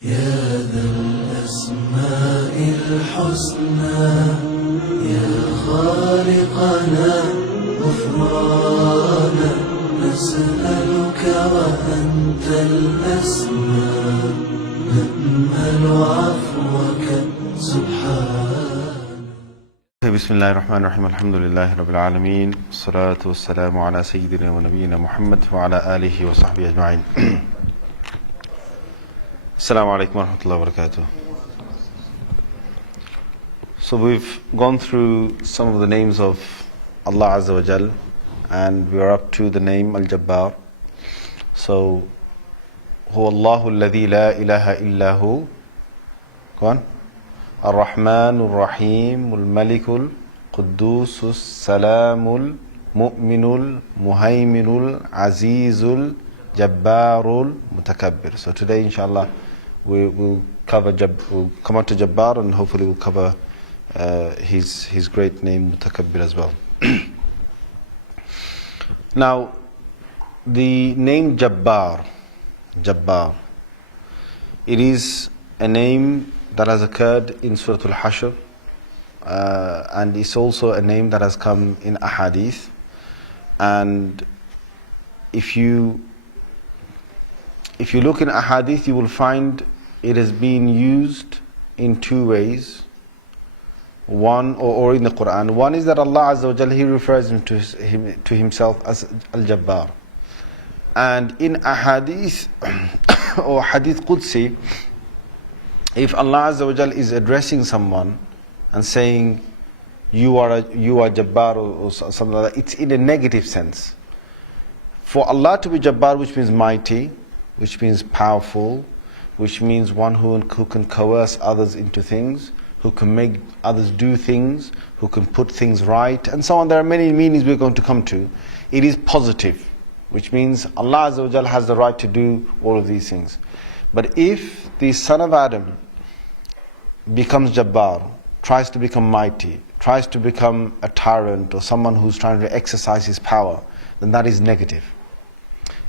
يا ذا الأسماء الحسنى يا خالقنا غفرانا نسألك وأنت الأسمى نأمل عفوك سبحانك. بسم الله الرحمن الرحيم. الحمد لله رب العالمين والصلاة والسلام على سيدنا ونبينا محمد وعلى آله وصحبه أجمعين. Assalamu alaikum wa rahmatullahi wa barakatuh. So we've gone through some of the names of Allah Azza wa Jal, and we are up to the name Al-Jabbar. So هو الله الذي لا إله إلا هو الرحمن الرحيم الملك القدوس السلام المؤمن المهيمن العزيز الجبار المتكبر. So today inshallah we'll come on to Jabbar, and hopefully we'll cover his great name Mutakabbir as well. Now, the name Jabbar, it is a name that has occurred in Surah Al-Hashr, and it's also a name that has come in Ahadith. And if you look in Ahadith, you will find it has been used in two ways. One, or in the Quran. One is that Allah Azza wa Jalla, He refers to Himself as Al-Jabbar. And in Ahadith or Hadith Qudsi, if Allah Azza wa Jalla is addressing someone and saying, you are Jabbar or something like that, it's in a negative sense. For Allah to be Jabbar, which means mighty, which means powerful, which means one who can coerce others into things, who can make others do things, who can put things right, and so on. There are many meanings we're going to come to. It is positive, which means Allah Azza wa Jal has the right to do all of these things. But if the son of Adam becomes Jabbar, tries to become mighty, tries to become a tyrant or someone who's trying to exercise his power, then that is negative.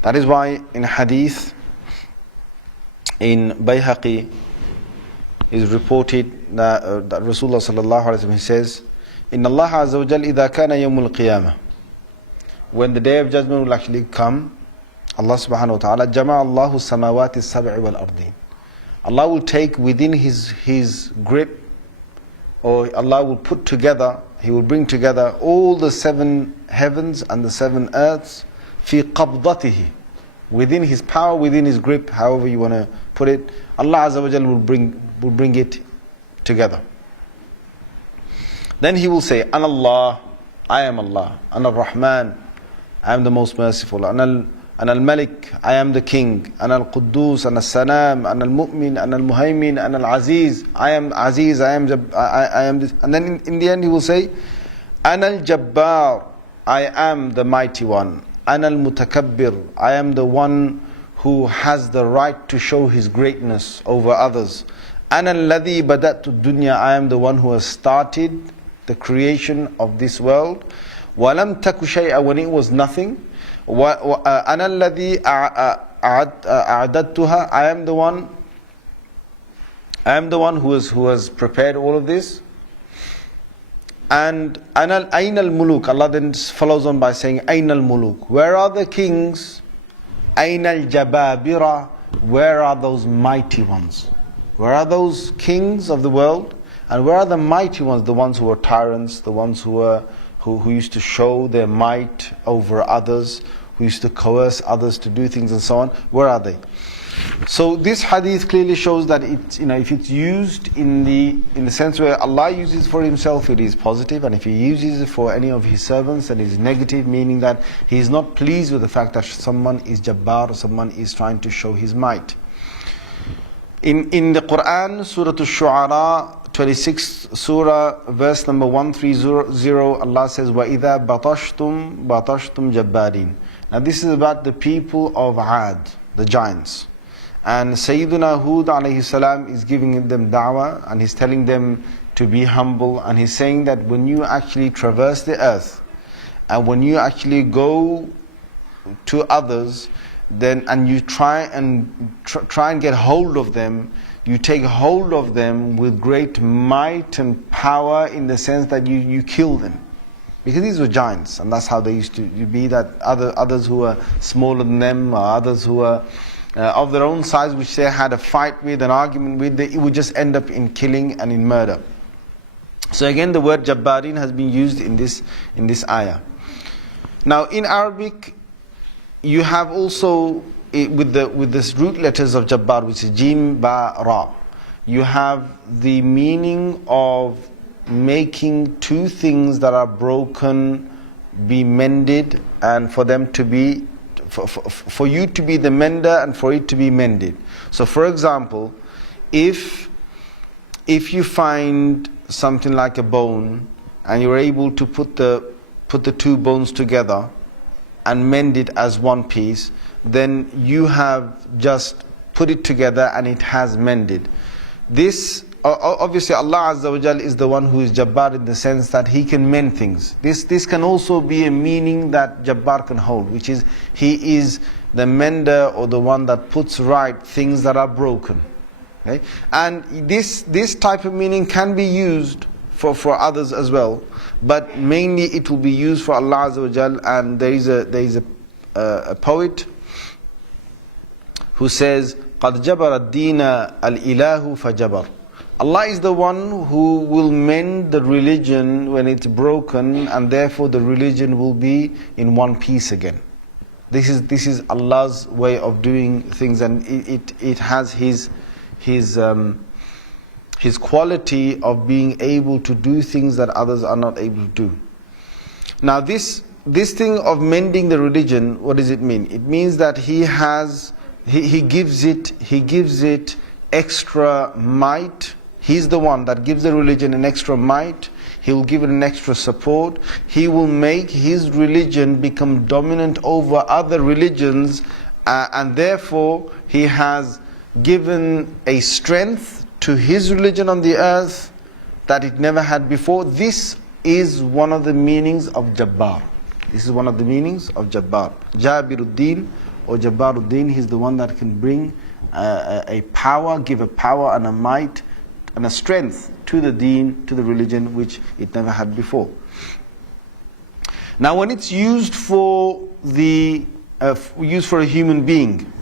That is why in Hadith, in Bayhaqi, is reported that Rasulullah sallallahu alaihi wasallam says, "Inna Allah azza wa jal idha kana yawmul qiyamah." When the day of judgment will actually come, Allah subhanahu wa ta'ala jama'a Allahu samawati as-sab'i wal ardi. Allah will take within his grip, or Allah will put together, He will bring together all the seven heavens and the seven earths fi qabdatihi, within His power, within His grip, however you want to put it. Allah Azza wa Jalla will bring it together. Then He will say, Ana Allah, I am Allah. Ana Rahman, I am the most merciful. Ana Al-Malik, I am the King. Ana Al-Quddus, Ana Al-Salam, Ana Al-Mu'min, Ana Al-Muhaymin, Ana Al-Aziz, I am Aziz, I am this. And then in the end He will say, Ana Al-Jabbar, I am the mighty one. Ana al-Mutakabbir, I am the one who has the right to show his greatness over others. Ana alladhi bada'tu dunya, I am the one who has started the creation of this world. Walam taku shay'a, when it was nothing. Ana alladhi a'adadtuha, I am the one who has prepared all of this. And Ayn al-Muluk, Allah then follows on by saying, Ayn al-Muluk, where are the kings? Ayn al-Jababira, where are those mighty ones? Where are those kings of the world? And where are the mighty ones? The ones who are tyrants, the ones who used to show their might over others, who used to coerce others to do things and so on. Where are they? So this hadith clearly shows that if it's used in the sense where Allah uses for Himself, it is positive, and if He uses it for any of His servants, then it is negative, meaning that He is not pleased with the fact that someone is Jabbar or someone is trying to show his might. In the Quran, Surah Al-Shu'ara, 26th Surah, verse number 130, Allah says, وَإِذَا بَطَشْتُمْ جَبَّارِينَ. Now this is about the people of Ad, the giants. And Sayyiduna Hud alayhi salam is giving them da'wah, and he's telling them to be humble, and he's saying that when you actually traverse the earth, and when you actually go to others, then and you try and get hold of them, you take hold of them with great might and power, in the sense that you kill them. Because these were giants, and that's how they used to be, that others who were smaller than them, or others who were of their own size, which they had a fight with, an argument with, it would just end up in killing and in murder. So again, the word Jabbarin has been used in this ayah. Now in Arabic, you have also, with this root letters of Jabbar, which is Jim, Ba, Ra, you have the meaning of making two things that are broken be mended, and for them to be, for you to be the mender and for it to be mended. So for example, if you find something like a bone and you're able to put the two bones together and mend it as one piece, then you have just put it together and it has mended. This, obviously Allah Azza wa Jal is the one who is Jabbar, in the sense that He can mend things. This can also be a meaning that Jabbar can hold, which is He is the mender, or the one that puts right things that are broken. Okay? And this type of meaning can be used for others as well, but mainly it will be used for Allah Azza wa Jal. And there is a poet who says, قَدْ جَبَرَ الدِّينَ الْإِلَهُ فَجَبَرَ. Allah is the one who will mend the religion when it's broken, and therefore the religion will be in one piece again. This is Allah's way of doing things, and it has His quality of being able to do things that others are not able to do. Now this thing of mending the religion, what does it mean? It means that He gives it extra might. He's the one that gives the religion an extra might. He will give it an extra support. He will make His religion become dominant over other religions, and therefore He has given a strength to His religion on the earth that it never had before. This is one of the meanings of Jabbar. This is one of the meanings of Jabbar. Jabiruddin or Jabbaruddin, He's the one that can bring a power, give a power and a might and a strength to the deen, to the religion, which it never had before. Now when it's used for a human being,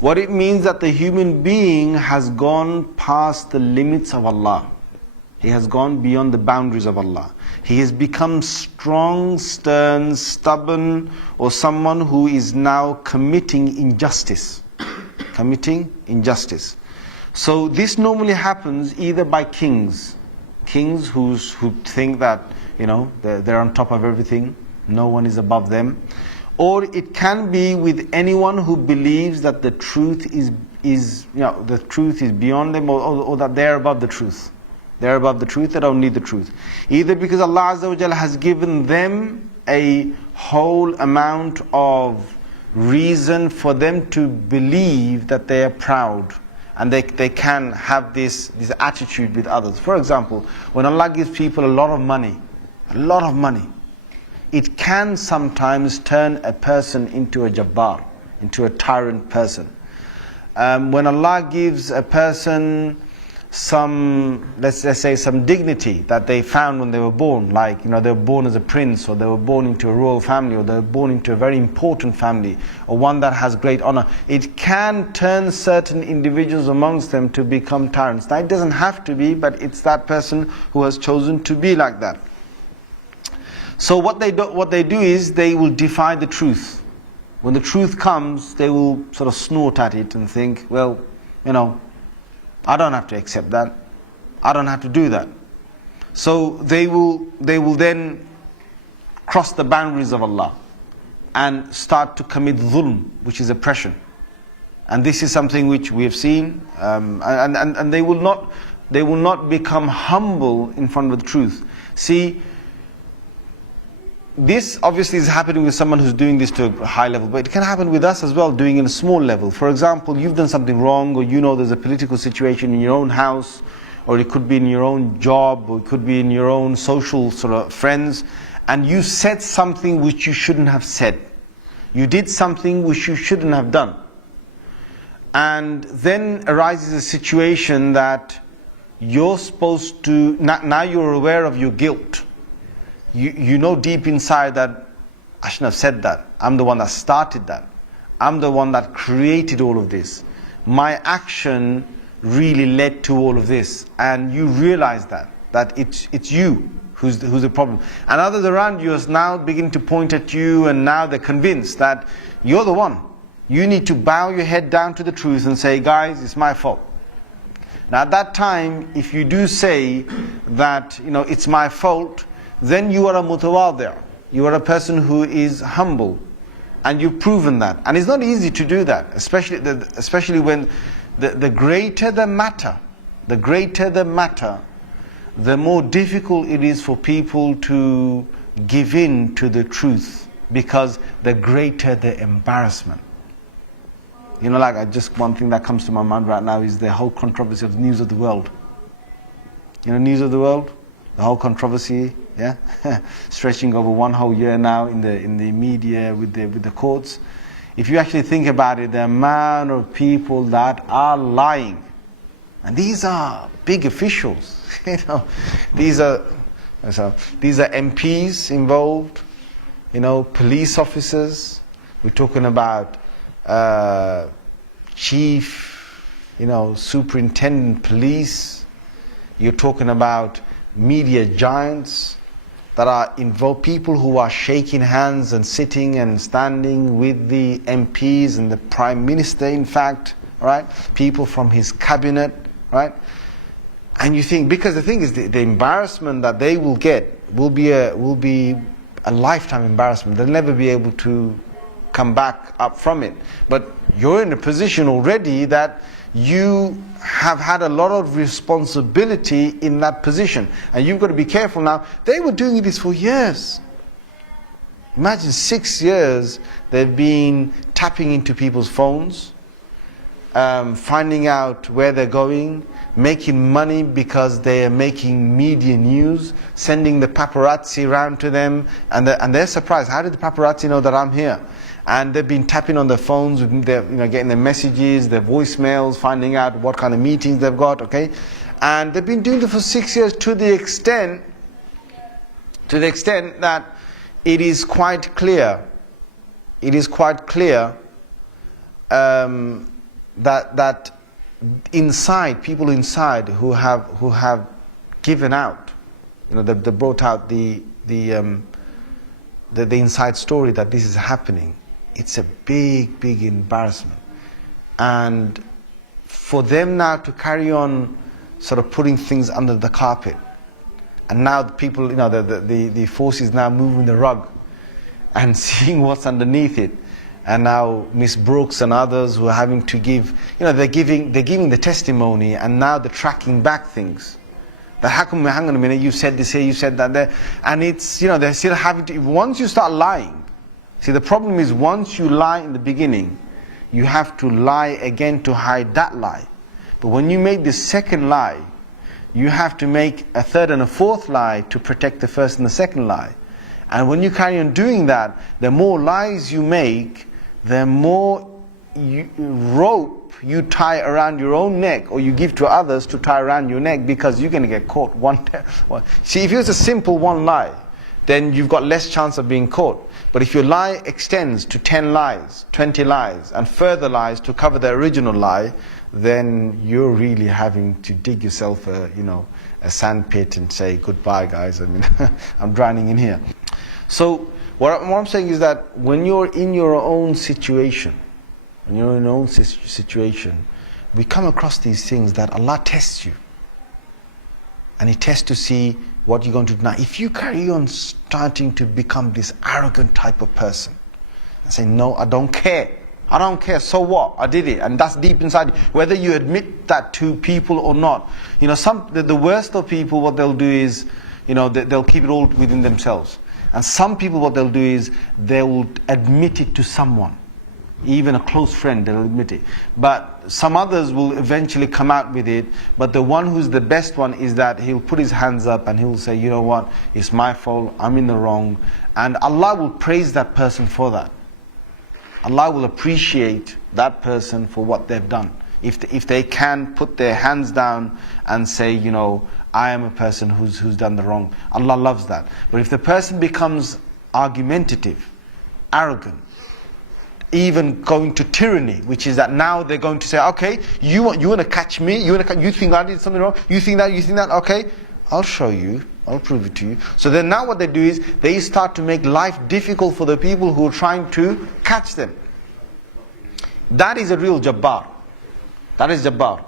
what it means that the human being has gone past the limits of Allah. He has gone beyond the boundaries of Allah. He has become strong, stern, stubborn, or someone who is now committing injustice. Committing injustice. So this normally happens either by kings who think that they're on top of everything, no one is above them, or it can be with anyone who believes that the truth is the truth is beyond them, or that they're above the truth. They're above the truth, they don't need the truth. Either because Allah Azza wa Jalla has given them a whole amount of reason for them to believe that they are proud, and they can have this attitude with others. For example, when Allah gives people a lot of money, it can sometimes turn a person into a Jabbar, into a tyrant person. When Allah gives a person some, let's say, some dignity that they found when they were born, like they were born as a prince, or they were born into a royal family, or they were born into a very important family, or one that has great honor, it can turn certain individuals amongst them to become tyrants. Now it doesn't have to be, but it's that person who has chosen to be like that. So what they do is they will defy the truth. When the truth comes, they will sort of snort at it and think, well, I don't have to accept that. I don't have to do that. So they will then cross the boundaries of Allah and start to commit dhulm, which is oppression. And this is something which we have seen, and they will not become humble in front of the truth. See, this obviously is happening with someone who's doing this to a high level, but it can happen with us as well, doing it in a small level. For example, you've done something wrong, or there's a political situation in your own house, or it could be in your own job, or it could be in your own social sort of friends, and you said something which you shouldn't have said. You did something which you shouldn't have done. And then arises a situation that you're supposed to, now you're aware of your guilt. You know deep inside that I shouldn't have said that. I'm the one that started that. I'm the one that created all of this. My action really led to all of this. And you realize that it's you who's the problem. And others around you is now beginning to point at you, and now they're convinced that you're the one. You need to bow your head down to the truth and say, guys, it's my fault. Now at that time, if you do say that, it's my fault, then you are a mutawadi'. You are a person who is humble. And you've proven that. And it's not easy to do that, especially when the greater the matter, the more difficult it is for people to give in to the truth, because the greater the embarrassment. Just one thing that comes to my mind right now is the whole controversy of News of the World. News of the World? The whole controversy, yeah? Stretching over one whole year now in the media with the courts. If you actually think about it, the amount of people that are lying, and these are big officials, these are MPs involved, police officers. We're talking about chief, superintendent police. You're talking about media giants that are involved, people who are shaking hands and sitting and standing with the MPs and the Prime Minister, in fact, right? People from his cabinet, right? And you think, because the thing is, the embarrassment that they will get will be a lifetime embarrassment. They'll never be able to come back up from it. But you're in a position already that you have had a lot of responsibility in that position, and you've got to be careful now. They were doing this for years. Imagine 6 years they've been tapping into people's phones, finding out where they're going, making money because they are making media news, sending the paparazzi around to them, and they're surprised. How did the paparazzi know that I'm here? And they've been tapping on their phones, getting their messages, their voicemails, finding out what kind of meetings they've got, okay? And they've been doing it for 6 years to the extent that it is quite clear, that inside, people inside who have given out, they brought out the inside story that this is happening. It's a big, big embarrassment. And for them now to carry on sort of putting things under the carpet, and now the people, the forces now moving the rug and seeing what's underneath it. And now Miss Brooks and others who are having to give, they're giving the testimony, and now they're tracking back things. That how come, hang on a minute, you said this here, you said that there. And it's, they're still having to, once you start lying, see, the problem is once you lie in the beginning, you have to lie again to hide that lie. But when you make the second lie, you have to make a third and a fourth lie to protect the first and the second lie. And when you carry on doing that, the more lies you make, the more rope you tie around your own neck, or you give to others to tie around your neck, because you're going to get caught one time. See, if it's a simple one lie, then you've got less chance of being caught. But if your lie extends to 10 lies, 20 lies, and further lies to cover the original lie, then you're really having to dig yourself a sand pit and say, goodbye guys, I'm drowning in here. So what I'm saying is that when you're in your own situation, we come across these things that Allah tests you. And He tests to see what you're going to do. Now, if you carry on starting to become this arrogant type of person, and say, no, I don't care, so what? I did it. And that's deep inside you. Whether you admit that to people or not. The worst of people, what they'll do is, they'll keep it all within themselves. And some people, what they'll do is, they will admit it to someone. Even a close friend, they'll admit it. But some others will eventually come out with it. But the one who's the best one is that he'll put his hands up and he'll say, you know what, it's my fault, I'm in the wrong. And Allah will praise that person for that. Allah will appreciate that person for what they've done. If they can put their hands down and say, you know, I am a person who's done the wrong, Allah loves that. But if the person becomes argumentative, arrogant, even going to tyranny, which is that now they're going to say, okay, you want to catch me, you think I did something wrong, you think that, okay, I'll show you, I'll prove it to you. So then now what they do is they start to make life difficult for the people who are trying to catch them. That is a real Jabbar. That is Jabbar.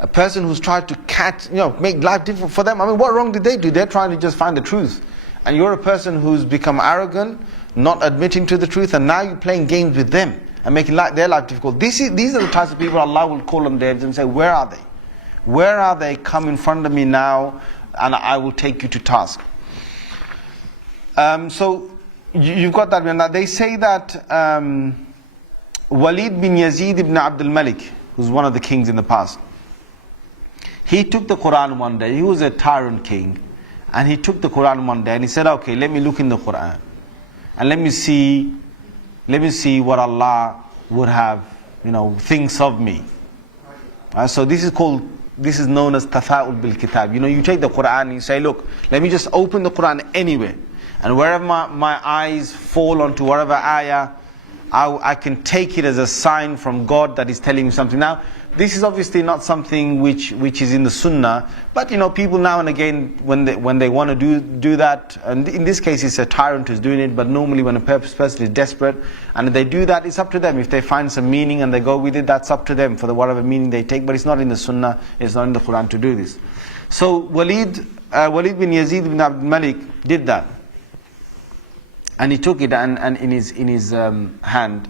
A person who's tried to catch, make life difficult for them. I mean, what wrong did they do? They're trying to just find the truth. And you're a person who's become arrogant, not admitting to the truth, and now you're playing games with them and making their life difficult. These are the types of people Allah will call on their heads and say, where are they? Where are they? Come in front of me now, and I will take you to task. So you've got that. Now they say that Walid bin Yazid ibn Abdul Malik, who's one of the kings in the past, he took the Quran one day. He was a tyrant king, and he took the Quran one day and he said, okay, let me look in the Quran and let me see what Allah would have, thinks of me. So this is known as Tafa'ul bil Kitab. You take the Quran and you say, look, let me just open the Quran anywhere, and wherever my eyes fall onto whatever ayah, I can take it as a sign from God that is telling me something. Now, this is obviously not something which is in the Sunnah, but people now and again, when they want to do that, and in this case it's a tyrant who's doing it, but normally when a person is desperate and they do that, it's up to them. If they find some meaning and they go with it, that's up to them for whatever meaning they take, but it's not in the Sunnah, it's not in the Quran to do this. So Walid bin Yazid bin Abdul Malik did that, and he took it and in his hand,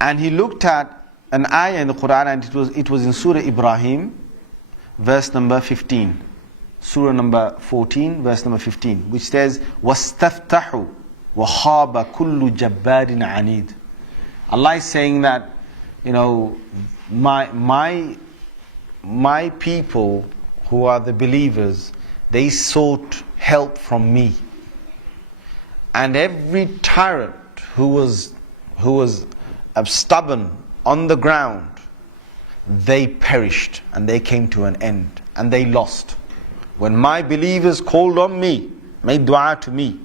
and he looked at an ayah in the Quran, and it was in Surah Ibrahim, verse number 15. Surah number 14, verse number 15, which says, وَاسْتَفْتَحُوا وَخَابَ كُلُّ جَبَّارٍ عَنِيدٍ. Allah is saying that, my people who are the believers, they sought help from me. And every tyrant who was stubborn on the ground, they perished and they came to an end and they lost. When my believers called on me, made dua to me,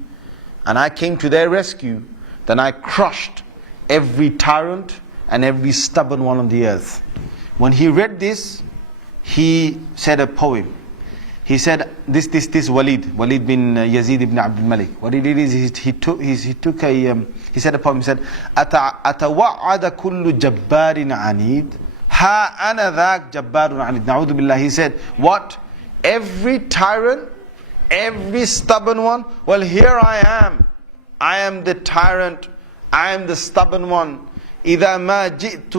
and I came to their rescue, then I crushed every tyrant and every stubborn one on the earth. When he read this, he said a poem. He said, this Walid bin Yazid ibn Abdul Malik, what he did is he said a poem. He said, أَتَوَعَّدَ كُلُّ جَبَّارٍ عَنِيدٍ هَا أَنَا ذَاكَ جَبَّارٌ عَنِيدٍ. Na'udhu billah. He said, what? Every tyrant, every stubborn one, well, here I am. I am the tyrant, I am the stubborn one. إِذَا مَا جِئْتُ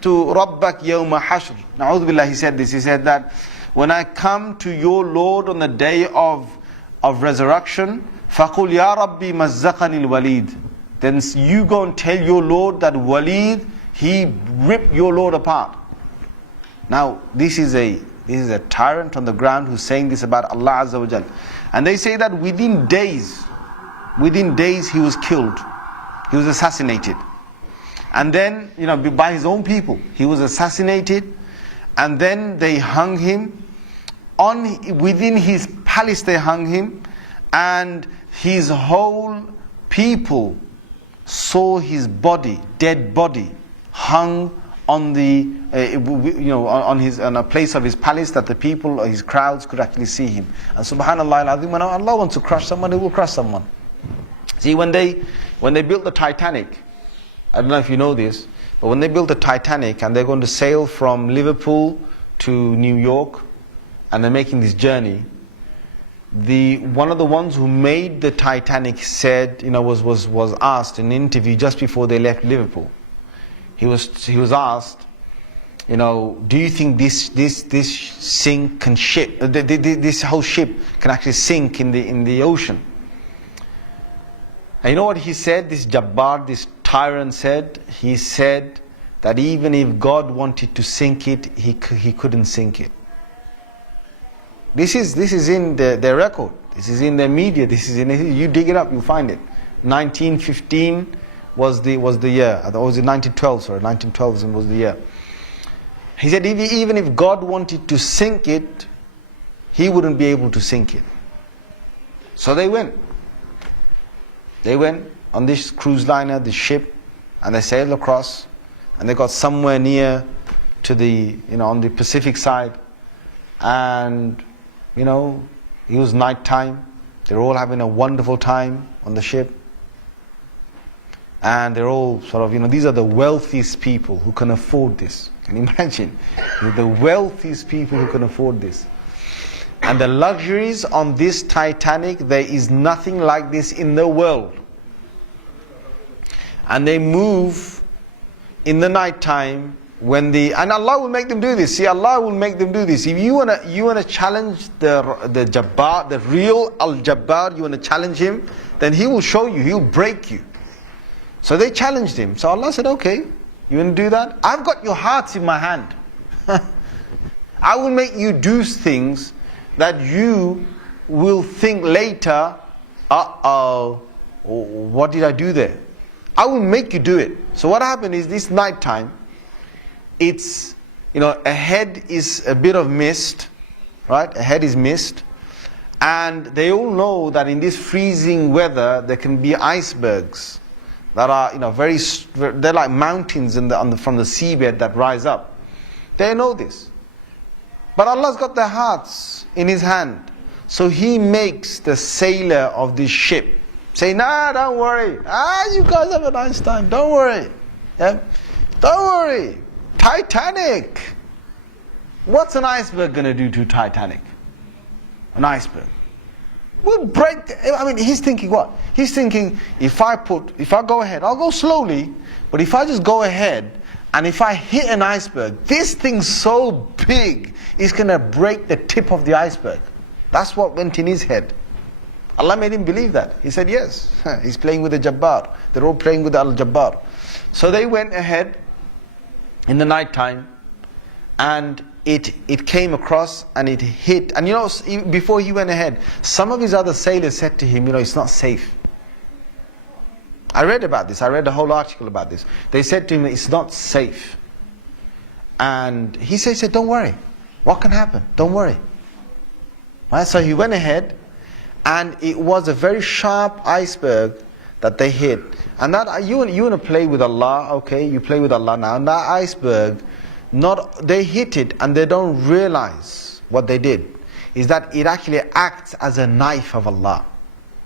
رَبَّكَ يَوْمَ حَشْرٍ. Na'udhu billah. He said this. He said that when I come to your Lord on the day of resurrection, فَقُلْ يَا رَبِّي مَزَّقَنِ الْوَلِيدِ. Then you go and tell your Lord that Walid, he ripped your Lord apart. Now, this is a tyrant on the ground who's saying this about Allah Azza wa Jal. And they say that within days he was killed. He was assassinated. And then, by his own people, he was assassinated. And then they hung him. Within his palace they hung him, and his whole people saw his body, dead body, hung on on a place of his palace that the people or his crowds could actually see him. And subhanallah al-azim, when Allah wants to crush someone, He will crush someone. See, when they built the Titanic, I don't know if you know this, but when they built the Titanic and they're going to sail from Liverpool to New York, and they're making this journey, one of the ones who made the Titanic said, was asked in an interview just before they left Liverpool. He was asked, do you think this whole ship can actually sink in the ocean? And you know what he said? This Jabbar, this tyrant said. He said that even if God wanted to sink it, he couldn't sink it. This is in their record. This is in their media. You dig it up, you'll find it. 1915, was the year. I thought it was in 1912, sorry, 1912 was the year. He said even if God wanted to sink it, He wouldn't be able to sink it. So they went. They went on this cruise liner, this ship, and they sailed across, and they got somewhere near to the, on the Pacific side, and, it was night time. They're all having a wonderful time on the ship. And they're all sort of, these are the wealthiest people who can afford this. Can you imagine? The wealthiest people who can afford this. And the luxuries on this Titanic, there is nothing like this in the world. And they move in the night time and Allah will make them do this. See, Allah will make them do this. If you wanna challenge the Jabbar, the real Al-Jabbar, you wanna challenge him, then he will show you, he'll break you. So they challenged him. So Allah said, okay, you want to do that? I've got your hearts in my hand. I will make you do things that you will think later, what did I do there? I will make you do it. So what happened is this night time, it's, ahead is a bit of mist, right? Ahead is mist. And they all know that in this freezing weather, there can be icebergs that are, they're like mountains from the seabed that rise up. They know this. But Allah's got their hearts in His hand. So He makes the sailor of this ship say, nah, don't worry. You guys have a nice time. Don't worry. Yeah? Don't worry. Titanic. What's an iceberg going to do to Titanic? An iceberg. We'll break. He's thinking what? He's thinking, if I go ahead, I'll go slowly, but if I just go ahead, and if I hit an iceberg, this thing's so big, it's going to break the tip of the iceberg. That's what went in his head. Allah made him believe that. He said, yes, he's playing with the Jabbar. They're all playing with Al-Jabbar. So they went ahead in the night time, and it came across and it hit. And before he went ahead, some of his other sailors said to him, it's not safe. I read about this. I read a whole article about this. They said to him, it's not safe. And he said, don't worry. What can happen? Don't worry. Right? So he went ahead, and it was a very sharp iceberg that they hit. And that you want to play with Allah, okay? You play with Allah now. And that iceberg, they hit it and they don't realize what they did. Is that it actually acts as a knife of Allah.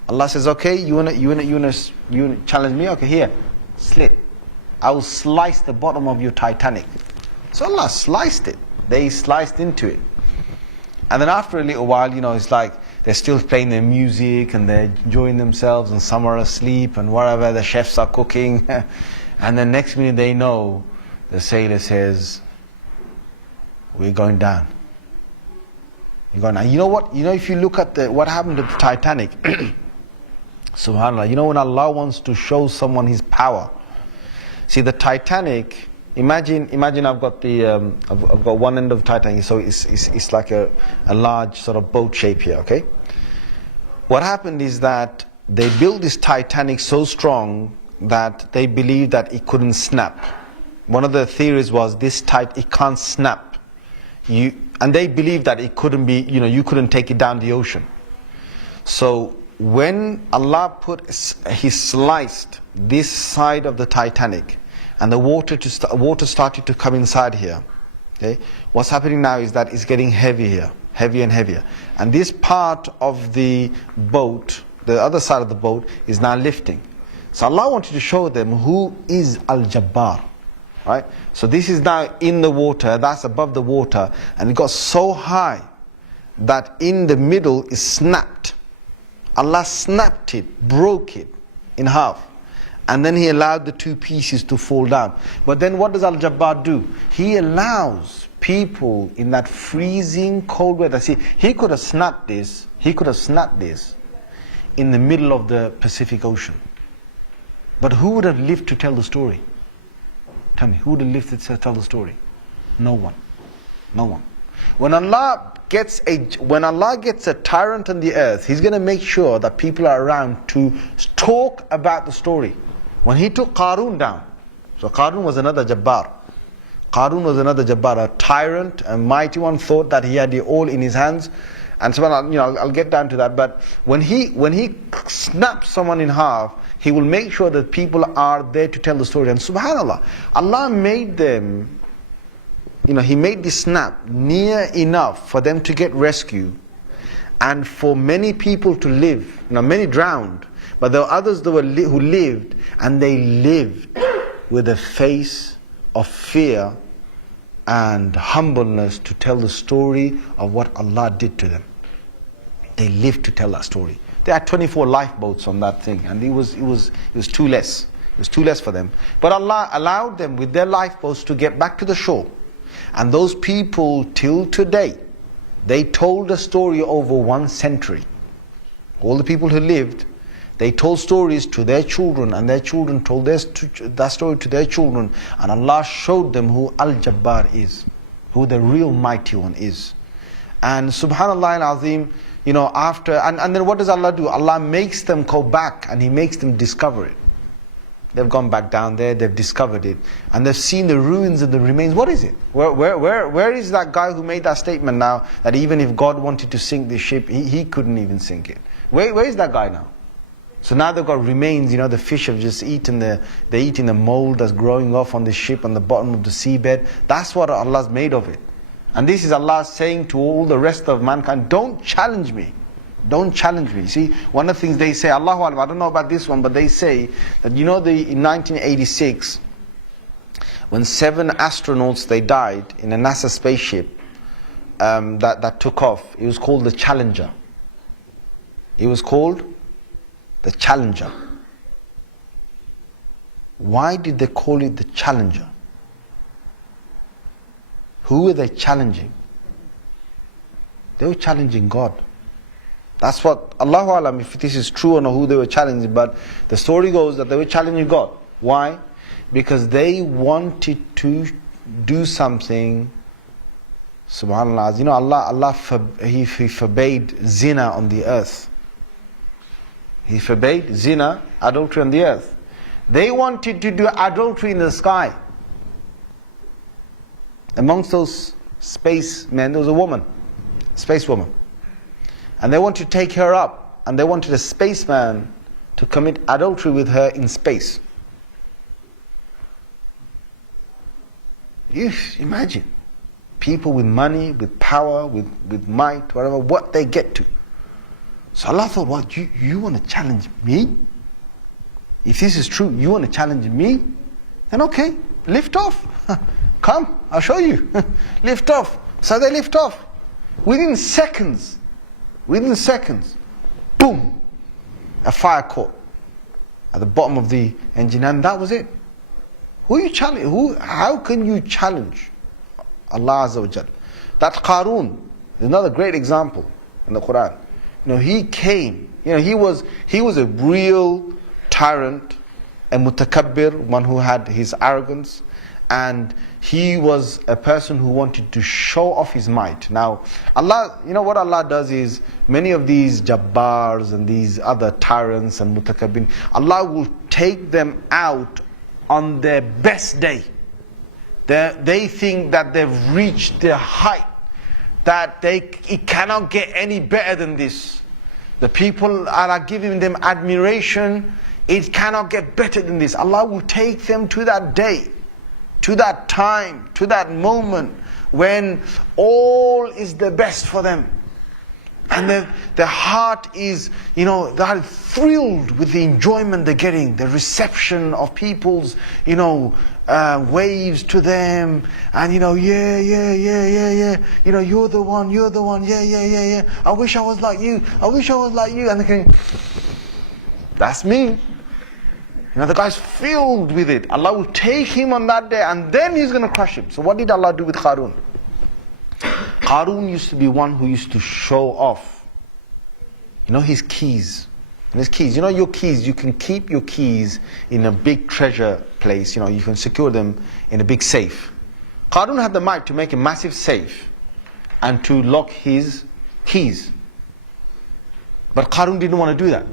Allah says, okay, you wanna challenge me? Okay, here, slit. I will slice the bottom of your Titanic. So Allah sliced it. They sliced into it. And then after a little while, it's like they're still playing their music and they're enjoying themselves, and some are asleep and whatever, the chefs are cooking. And then next minute they know, the sailor says, we're going down. You're going down. You know what? If you look at what happened to the Titanic, subhanAllah, when Allah wants to show someone His power. See, the Titanic, imagine I've got I've got one end of the Titanic, so it's like a large sort of boat shape here, okay? What happened is that they built this Titanic so strong that they believed that it couldn't snap. One of the theories was it can't snap. And they believed that it couldn't be, you couldn't take it down the ocean. So when Allah He sliced this side of the Titanic, and the water started to come inside here. Okay, what's happening now is that it's getting heavier and heavier, and this part of the boat, the other side of the boat, is now lifting. So Allah wanted to show them who is Al-Jabbar. Right? So this is now in the water, that's above the water, and it got so high that in the middle is snapped. Allah snapped it, broke it in half, and then He allowed the two pieces to fall down. But then what does Al-Jabbar do? He allows people in that freezing cold weather. See, He could have snapped this in the middle of the Pacific Ocean. But who would have lived to tell the story? Tell me, who would have lived to tell the story? No one. No one. When Allah gets a tyrant on the earth, He's going to make sure that people are around to talk about the story. When he took Qarun down, so Qarun was another Jabbar. Qarun was another Jabbar, a tyrant, a mighty one, thought that he had it all in his hands. And so, I'll get down to that. But when he snaps someone in half, he will make sure that people are there to tell the story. And subhanAllah, Allah made them, He made this snap near enough for them to get rescue, and for many people to live. Many drowned, but there were others who lived, and they lived with a face of fear and humbleness to tell the story of what Allah did to them. They lived to tell that story. They had 24 lifeboats on that thing, and it was too less. It was too less for them. But Allah allowed them with their lifeboats to get back to the shore. And those people, till today, they told the story over 1 century. All the people who lived, they told stories to their children, and their children told that story to their children, and Allah showed them who Al-Jabbar is, who the real mighty one is. And subhanallah al-azim, after, and then what does Allah do? Allah makes them go back, and He makes them discover it. They've gone back down there, they've discovered it, and they've seen the ruins and the remains. What is it? Where is that guy who made that statement now, that even if God wanted to sink this ship, he couldn't even sink it? Where is that guy now? So now they've got remains, the fish have just eaten they're eating the mold that's growing off on the ship on the bottom of the seabed. That's what Allah's made of it. And this is Allah saying to all the rest of mankind, don't challenge me. Don't challenge me. See, one of the things they say, Allahu Alam, I don't know about this one, but they say that in 1986, when 7 astronauts, they died in a NASA spaceship that took off. It was called the Challenger. It was called the Challenger. Why did they call it the Challenger? Who were they challenging? They were challenging God. That's what, Allahu Alam, if this is true or not, who they were challenging, but the story goes that they were challenging God. Why? Because they wanted to do something, subhanAllah, Allah He forbade zina on the earth. He forbade zina, adultery on the earth. They wanted to do adultery in the sky. Amongst those spacemen, there was a woman, space woman. And they wanted to take her up, and they wanted a spaceman to commit adultery with her in space. You imagine people with money, with power, with might, whatever, what they get to. So Allah thought, what, you want to challenge me? If this is true, you want to challenge me? Then okay, lift off. Come, I'll show you. Lift off. So they lift off. Within seconds, boom, a fire caught at the bottom of the engine, and that was it. Who you challenge? How can you challenge Allah Azza wa Jal? That Qarun is another great example in the Quran. He came. He was a real tyrant, a mutakabbir, one who had his arrogance, and he was a person who wanted to show off his might. Now, Allah, what Allah does is, many of these Jabbars and these other tyrants and mutakabbin, Allah will take them out on their best day. They think that they've reached their height, that it cannot get any better than this. The people are giving them admiration. It cannot get better than this. Allah will take them to that day, to that time, to that moment when all is the best for them. And their heart is, they're thrilled with the enjoyment they're getting, the reception of people's, waves to them, and yeah, you're the one, yeah. I wish I was like you, and they're going, that's me. The guy's filled with it. Allah will take him on that day, and then He's going to crush him. So what did Allah do with Qarun? Qarun used to be one who used to show off, his keys. And his keys, your keys, you can keep your keys in a big treasure place, you can secure them in a big safe. Qarun had the might to make a massive safe and to lock his keys. But Qarun didn't want to do that.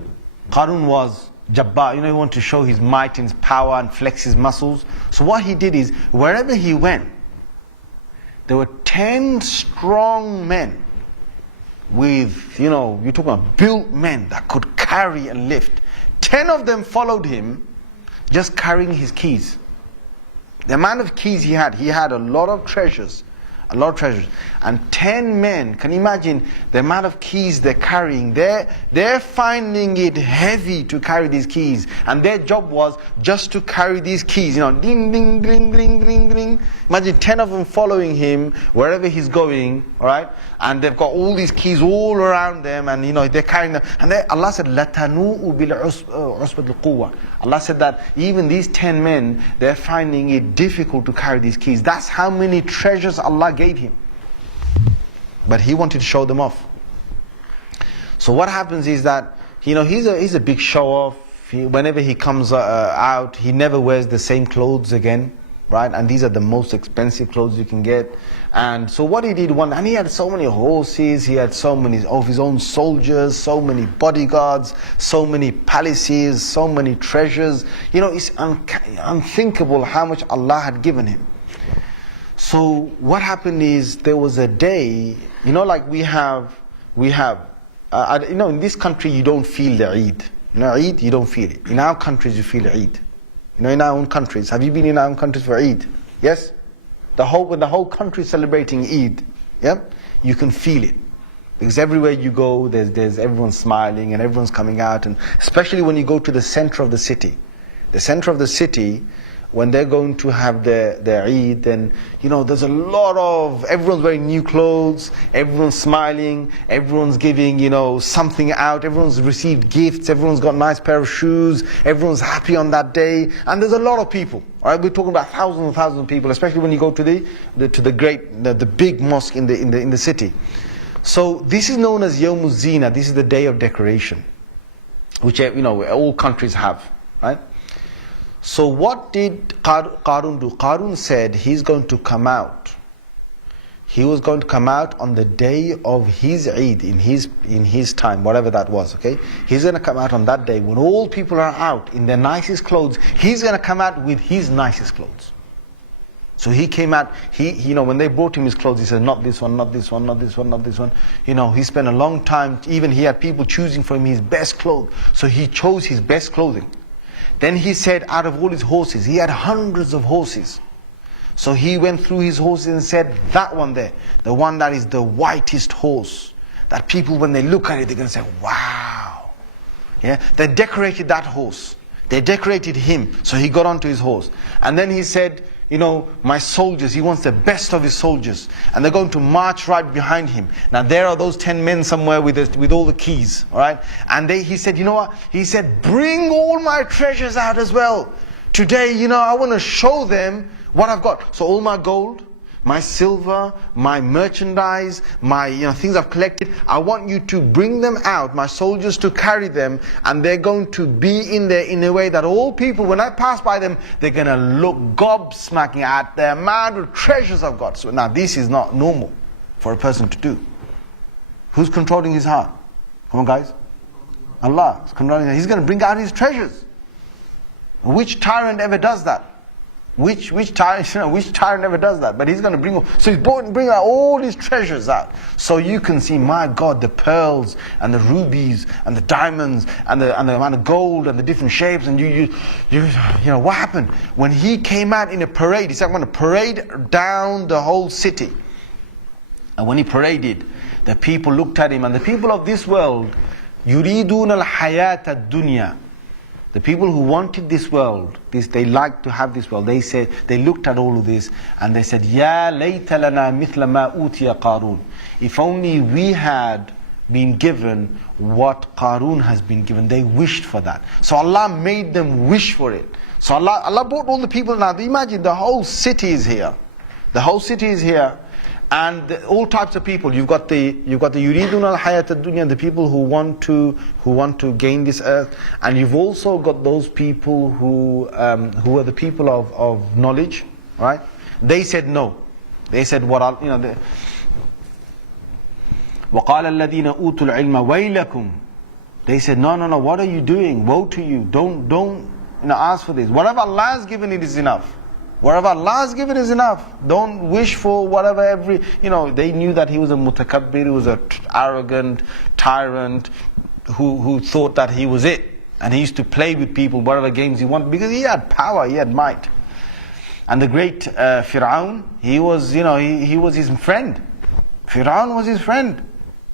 Qarun was Jabbar, he wanted to show his might and his power and flex his muscles. So what he did is, wherever he went, there were 10 strong men with, you're talking about built men that could carry and lift. 10 of them followed him, just carrying his keys. The amount of keys he had a lot of treasures. A lot of treasures. And 10 men, can you imagine the amount of keys they're carrying? They're finding it heavy to carry these keys. And their job was just to carry these keys. Ding, ding, ding, ding, ding, ding. Imagine 10 of them following him wherever he's going, alright? And they've got all these keys all around them, and they're carrying them. And Allah said, لَتَنُوءُ بِالْعُصْبَةِ الْقُوَّةِ. Allah said that even these 10 men, they're finding it difficult to carry these keys. That's how many treasures Allah gave him. But he wanted to show them off. So what happens is that, he's a big show-off. Whenever he comes out, he never wears the same clothes again. Right? And these are the most expensive clothes you can get. And so what he did and he had so many horses, he had so many of his own soldiers, so many bodyguards, so many palaces, so many treasures. It's unthinkable how much Allah had given him. So what happened is, there was a day, like we have, in this country you don't feel the Eid. Eid, you don't feel it. In our countries you feel Eid. In our own countries. Have you been in our own countries for Eid? Yes? When the whole country is celebrating Eid, yeah? You can feel it. Because everywhere you go, there's everyone smiling and everyone's coming out. And especially when you go to the center of the city. The center of the city, when they're going to have their Eid, then, there's a lot of, everyone's wearing new clothes, everyone's smiling, everyone's giving, something out, everyone's received gifts, everyone's got a nice pair of shoes, everyone's happy on that day, and there's a lot of people. All right, we're talking about thousands and thousands of people, especially when you go to the big mosque in the city. So this is known as Yawm Zina. This is the day of decoration, which all countries have, right? So what did Qarun do? Qarun said he's going to come out. He was going to come out on the day of his Eid, in his time, whatever that was, okay? He's going to come out on that day when all people are out in their nicest clothes. He's going to come out with his nicest clothes. So he came out, when they brought him his clothes, he said, not this one, not this one, not this one, not this one. He spent a long time, even he had people choosing for him his best clothes. So he chose his best clothing. Then he said, out of all his horses, he had hundreds of horses. So he went through his horses and said, that one there, the one that is the whitest horse, that people, when they look at it, they're going to say, wow. Yeah, they decorated that horse. They decorated him. So he got onto his horse. And then he said, my soldiers, he wants the best of his soldiers. And they're going to march right behind him. Now there are those 10 men somewhere with all the keys. All right? And he said, you know what? He said, bring all my treasures out as well. Today, I want to show them what I've got. So all my gold, my silver, my merchandise, my things I've collected, I want you to bring them out, my soldiers to carry them, and they're going to be in there in a way that all people, when I pass by them, they're going to look gobsmacking at the amount of treasures I've got. So now this is not normal for a person to do. Who's controlling his heart? Come on guys. Allah is controlling it. He's going to bring out his treasures. Which tyrant ever does that? Which tyrant ever does that? But he's going to bring out all his treasures out, so you can see, my God, the pearls and the rubies and the diamonds and the amount of gold and the different shapes. And you what happened when he came out in a parade? He said, I'm going to parade down the whole city. And when he paraded, the people looked at him, and the people of this world, yuridun al-hayat ad-dunya. The people who wanted this world, they liked to have this world. They looked at all of this and they said, Ya layta lana mithla ma utiya Qarun. If only we had been given what Qarun has been given. They wished for that. So Allah made them wish for it. So Allah brought all the people. Now imagine, the whole city is here. The whole city is here. And all types of people. You've got the yuridun al hayat ad dunya, the people who want to gain this earth, and you've also got those people who are the people of knowledge, right? They said no. They said what وَقَالَ الَّذِينَ أُوتُوا الْعِلْمَ وَيْلَكُمْ They said, no, no, no, what are you doing? Woe to you. Don't ask for this. Whatever Allah has given, it is enough. Whatever Allah has given is enough. Don't wish for whatever they knew that he was a mutakabbir, he was an arrogant tyrant who thought that he was it. And he used to play with people, whatever games he wanted, because he had power, he had might. And the great Fir'aun, he was his friend. Fir'aun was his friend.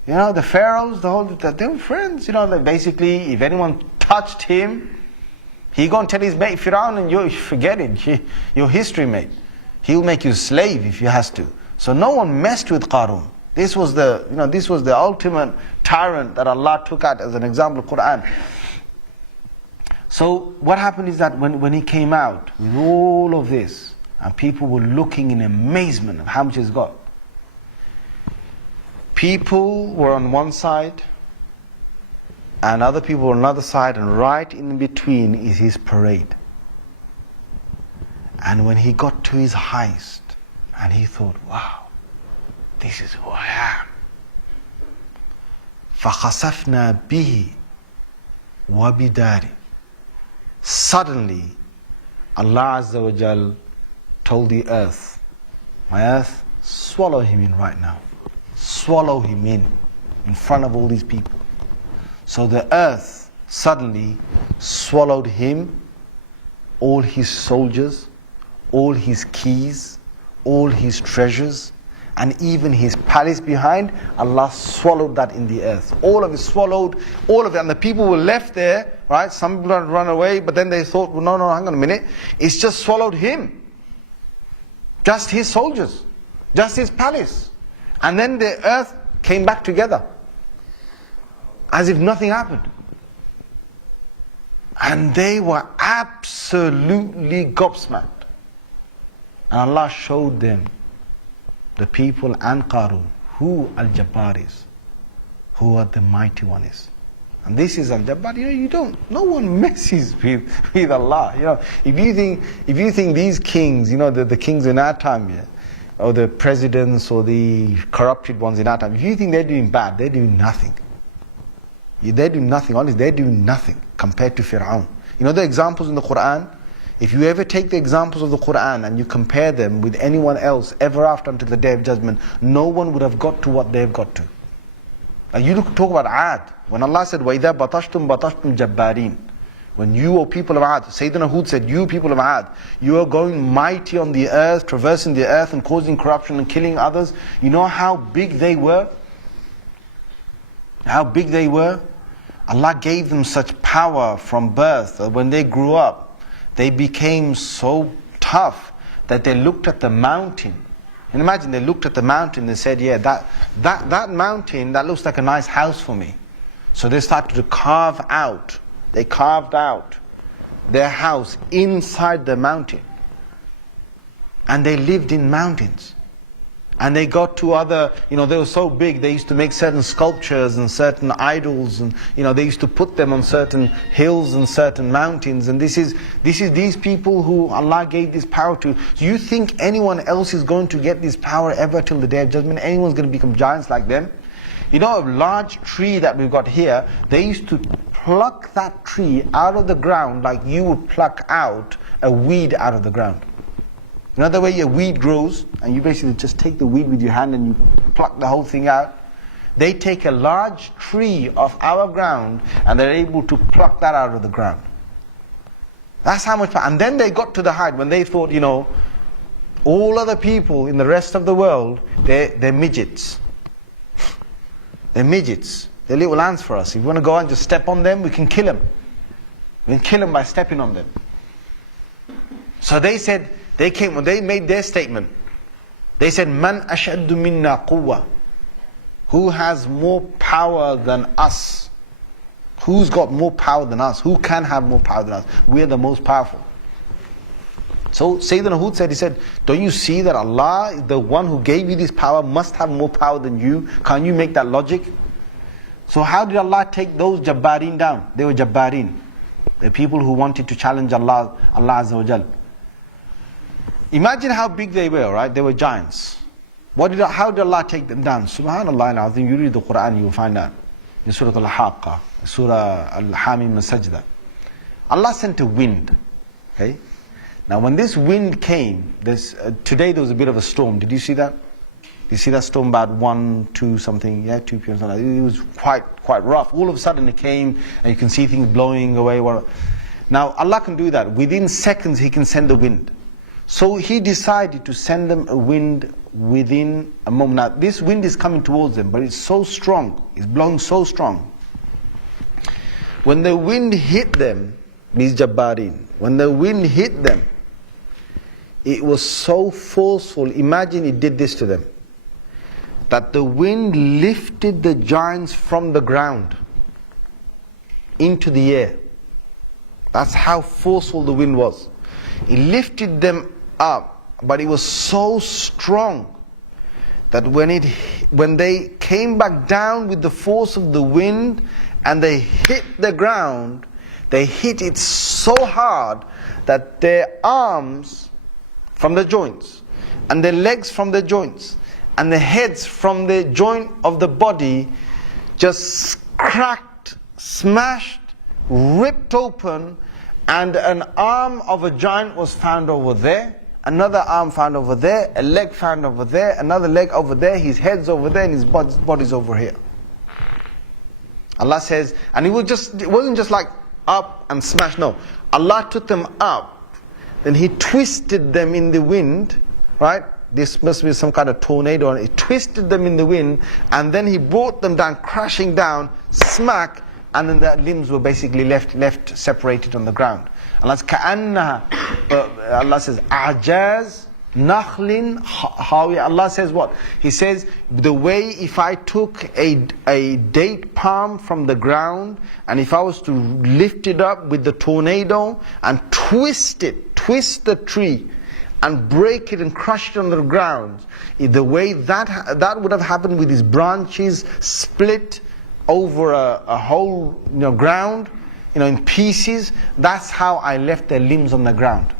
The pharaohs, they were friends. Basically, if anyone touched him, he go and tell his mate Fir'aun, and you forget it. Your history, mate. He'll make you a slave if he has to. So no one messed with Qarun. This was the ultimate tyrant that Allah took out as an example of Quran. So what happened is that when he came out with all of this, and people were looking in amazement of how much he's got. People were on one side, and other people were on another side, and right in between is his parade. And when he got to his highest, and he thought, wow, this is who I am. فَخَسَفْنَا بِهِ وَبِدَارِ. Suddenly, Allah Azza wa Jal told the earth, my earth, swallow him in right now. Swallow him in front of all these people. So the earth suddenly swallowed him, all his soldiers, all his keys, all his treasures, and even his palace behind. Allah swallowed that in the earth. All of it swallowed, all of it. And the people were left there, right? Some people run away, but then they thought, well, no, hang on a minute. It's just swallowed him. Just his soldiers. Just his palace. And then the earth came back together. As if nothing happened. And they were absolutely gobsmacked. And Allah showed them, the people and Qarun, who Al-Jabbar is, who the mighty one is. And this is Al-Jabbar. No one messes with Allah. If you think these kings, the kings in our time, or the presidents or the corrupted ones in our time, if you think they're doing bad, they're doing nothing. They're doing nothing, honestly, they're doing nothing compared to Fir'aun. The examples in the Quran, if you ever take the examples of the Quran and you compare them with anyone else ever after until the Day of Judgment, no one would have got to what they've got to. You talk about Ad. When Allah said, وَإِذَا بَطَشْتُمْ بَطَشْتُمْ جَبَّارِينَ. When you, O people of Ad, Sayyidina Hud said, you people of Ad, you are going mighty on the earth, traversing the earth and causing corruption and killing others. You know how big they were? How big they were? Allah gave them such power from birth that when they grew up, they became so tough that they looked at the mountain. And imagine they looked at the mountain and said, yeah, that mountain, that looks like a nice house for me. So they started to carve out. They carved out their house inside the mountain. And they lived in mountains. And they got to other, they were so big, they used to make certain sculptures and certain idols, and they used to put them on certain hills and certain mountains. And this is these people who Allah gave this power to. Do you think anyone else is going to get this power ever till the Day of Judgment? Anyone's going to become giants like them? A large tree that we've got here, they used to pluck that tree out of the ground like you would pluck out a weed out of the ground. Another way a weed grows, and you basically just take the weed with your hand and you pluck the whole thing out. They take a large tree off our ground and they're able to pluck that out of the ground. That's how much power. And then they got to the height when they thought, all other people in the rest of the world, they're midgets. They're midgets. They're little ants for us. If we want to go and just step on them, we can kill them. We can kill them by stepping on them. So they said, when they made their statement, they said, Man ashaddu minna quwwa. Who has more power than us? Who's got more power than us? Who can have more power than us? We're the most powerful. So Sayyidina Hud said, he said, don't you see that Allah, the one who gave you this power, must have more power than you? Can't you make that logic? So how did Allah take those Jabbarin down? They were Jabbarin. They're people who wanted to challenge Allah Azza wa Jal. Imagine how big they were, right? They were giants. How did Allah take them down? Subhanallah al-Azim, you read the Quran, you will find out. in Surah Al-Haqqa, Surah Al-Hamim Al-Sajda. Allah sent a wind. Okay? Now when this wind came, today there was a bit of a storm. Did you see that? You see that storm about 1, 2 something, 2 p.m. something. It was quite rough. All of a sudden it came and you can see things blowing away. Now Allah can do that. Within seconds He can send the wind. So He decided to send them a wind within a moment. Now this wind is coming towards them, but it's so strong. It's blowing so strong. When the wind hit them, these Jabbarin, when the wind hit them, it was so forceful. Imagine it did this to them, that the wind lifted the giants from the ground into the air. That's how forceful the wind was. It lifted them up, but it was so strong that when they came back down with the force of the wind and they hit the ground, they hit it so hard that their arms from the joints and their legs from the joints and the heads from the joint of the body just cracked, smashed, ripped open, and an arm of a giant was found over there, another arm found over there, a leg found over there, another leg over there, his head's over there, and his body's over here. Allah says, and it wasn't just like up and smash, no. Allah took them up, then He twisted them in the wind, right? This must be some kind of tornado, and He twisted them in the wind, and then He brought them down, crashing down, smack, and then their limbs were basically left separated on the ground. Allah says, Ajaz Nakhlin Hawi. Allah says what? He says, the way if I took a date palm from the ground, and if I was to lift it up with the tornado and twist the tree and break it and crush it on the ground, the way that would have happened with these branches split over a whole ground, in pieces, that's how I left their limbs on the ground.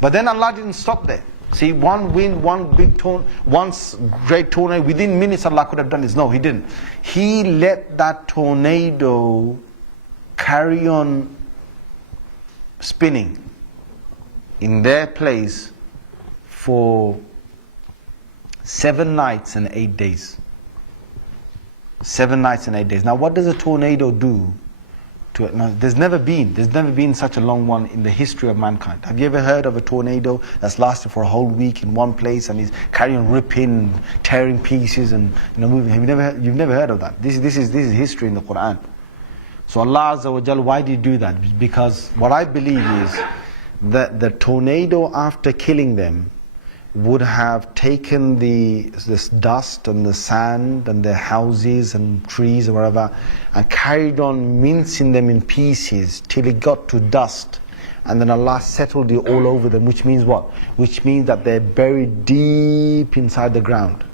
But then Allah didn't stop there. See, one wind, one great tornado, within minutes Allah could have done this. No, He didn't. He let that tornado carry on spinning in their place for 7 nights and 8 days. 7 nights and 8 days. Now what does a tornado do to it? Now, there's never been such a long one in the history of mankind. Have you ever heard of a tornado that's lasted for a whole week in one place and is carrying on ripping, tearing pieces and moving? You've never heard of that. This is history in the Quran. So Allah Azza wa Jal, why did He do that? Because what I believe is that the tornado, after killing them, would have taken this dust and the sand and their houses and trees or whatever, and carried on mincing them in pieces till it got to dust, and then Allah settled it all over them. Which means what? Which means that they're buried deep inside the ground.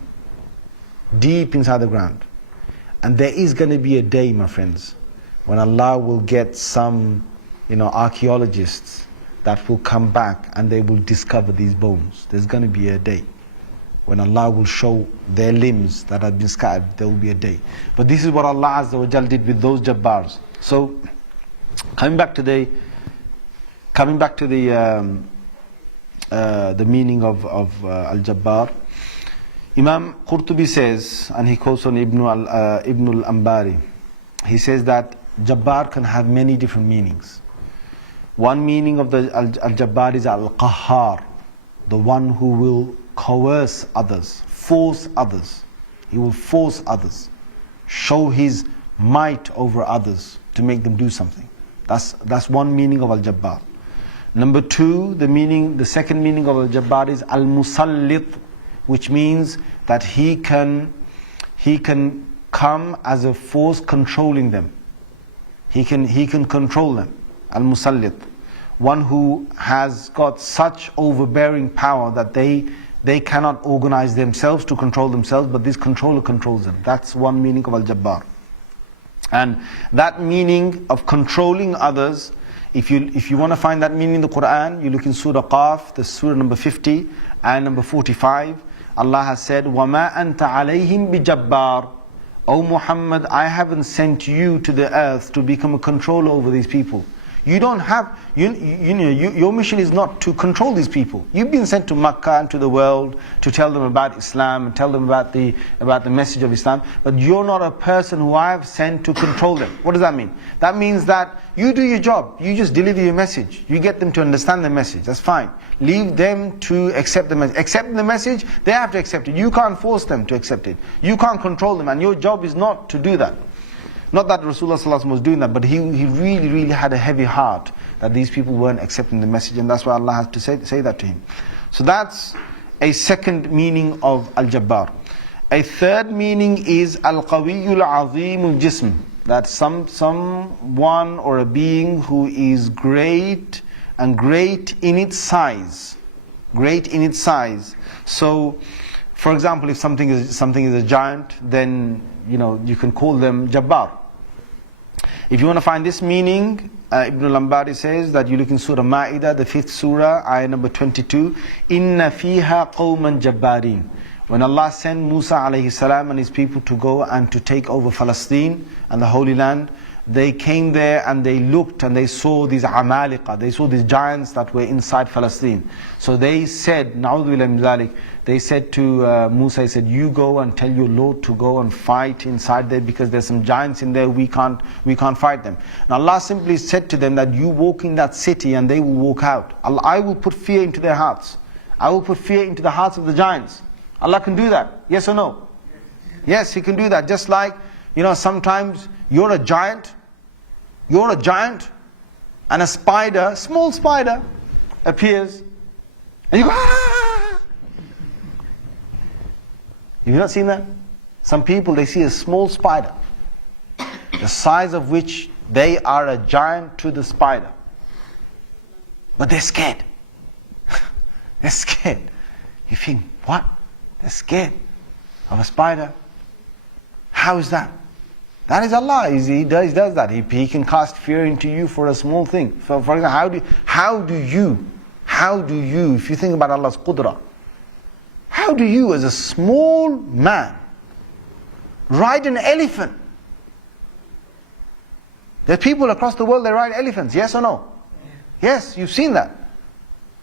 Deep inside the ground. And there is going to be a day, my friends, when Allah will get some archaeologists that will come back and they will discover these bones. There's going to be a day when Allah will show their limbs that have been scattered. There will be a day. But this is what Allah Azza wa Jal did with those Jabbars. So coming back to the meaning of Al-Jabbar, Imam Qurtubi says, and he quotes on Ibn al-Ambari, he says that Jabbar can have many different meanings. One meaning of the Al-Jabbar is Al-Qahhar, the one who will coerce others, force others. He will force others, show his might over others to make them do something. That's one meaning of Al-Jabbar. Number two, the second meaning of Al-Jabbar is Al-Musallit, which means that he can come as a force controlling them. He can control them. Al-Musallit, one who has got such overbearing power that they cannot organize themselves to control themselves, but this controller controls them. That's one meaning of Al-Jabbar. And that meaning of controlling others, if you want to find that meaning in the Quran, you look in Surah Qaf, the Surah number 50 and number 45. Allah has said, وَمَا أَنْتَ عَلَيْهِمْ بِجَبَّارٍ. O Muhammad, I haven't sent you to the earth to become a controller over these people. You don't have, your mission is not to control these people. You've been sent to Makkah and to the world to tell them about Islam and tell them about the message of Islam. But you're not a person who I have sent to control them. What does that mean? That means that you do your job. You just deliver your message. You get them to understand the message. That's fine. Leave them to accept the message. Accept the message, they have to accept it. You can't force them to accept it. You can't control them, and your job is not to do that. Not that Rasulullah ﷺ was doing that, but he really had a heavy heart that these people weren't accepting the message, and that's why Allah has to say that to him. So that's a second meaning of Al-Jabbar. A third meaning is Al-Qawiyyul Azimul Jism, that someone or a being who is great and great in its size. Great in its size. So, for example, if something is a giant, then you can call them Jabbar. If you want to find this meaning, Ibn al-Ambari says that you look in Surah Ma'idah, the 5th surah, ayah number 22. Inna fiha qawman jabbarin. When Allah sent Musa alayhi salam and his people to go and to take over Palestine and the Holy Land, they came there and they looked and they saw these Amaliqa, they saw these giants that were inside Palestine. So they said, Na'udhu billahi min dhalik, they said to Musa, he said, you go and tell your Lord to go and fight inside there because there's some giants in there, we can't fight them. And Allah simply said to them that you walk in that city and they will walk out. I will put fear into their hearts. I will put fear into the hearts of the giants. Allah can do that, yes or no? Yes, He can do that. Just like, sometimes you're a giant and a spider, small spider, appears and you go, ah! Have you not seen that? Some people, they see a small spider, the size of which they are a giant to the spider. But they're scared. They're scared. You think, what? They're scared of a spider? How is that? That is Allah. He does that. He can cast fear into you for a small thing. For example, how do you, if you think about Allah's qudra, how do you as a small man ride an elephant? There are people across the world that ride elephants, yes or no? Yes, you've seen that.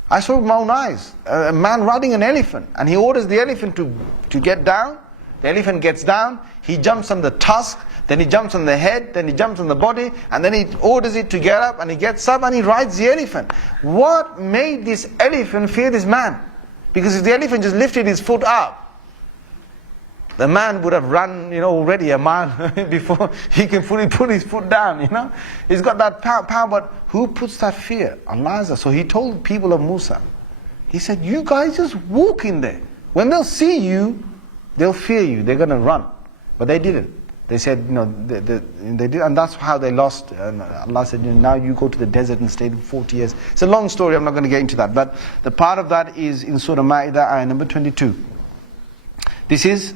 I saw with my own eyes, a man riding an elephant, and he orders the elephant to get down. The elephant gets down, he jumps on the tusk, then he jumps on the head, then he jumps on the body, and then he orders it to get up, and he gets up and he rides the elephant. What made this elephant fear this man? Because if the elephant just lifted his foot up, the man would have run, already a mile before he can fully put his foot down, He's got that power, but who puts that fear? Allah. So He told people of Musa, He said, you guys just walk in there. When they'll see you, they'll fear you, they're going to run. But they didn't. They said, they did, and that's how they lost. And Allah said, now you go to the desert and stay for 40 years. It's a long story, I'm not going to get into that. But the part of that is in Surah Ma'idah, ayah number 22. This is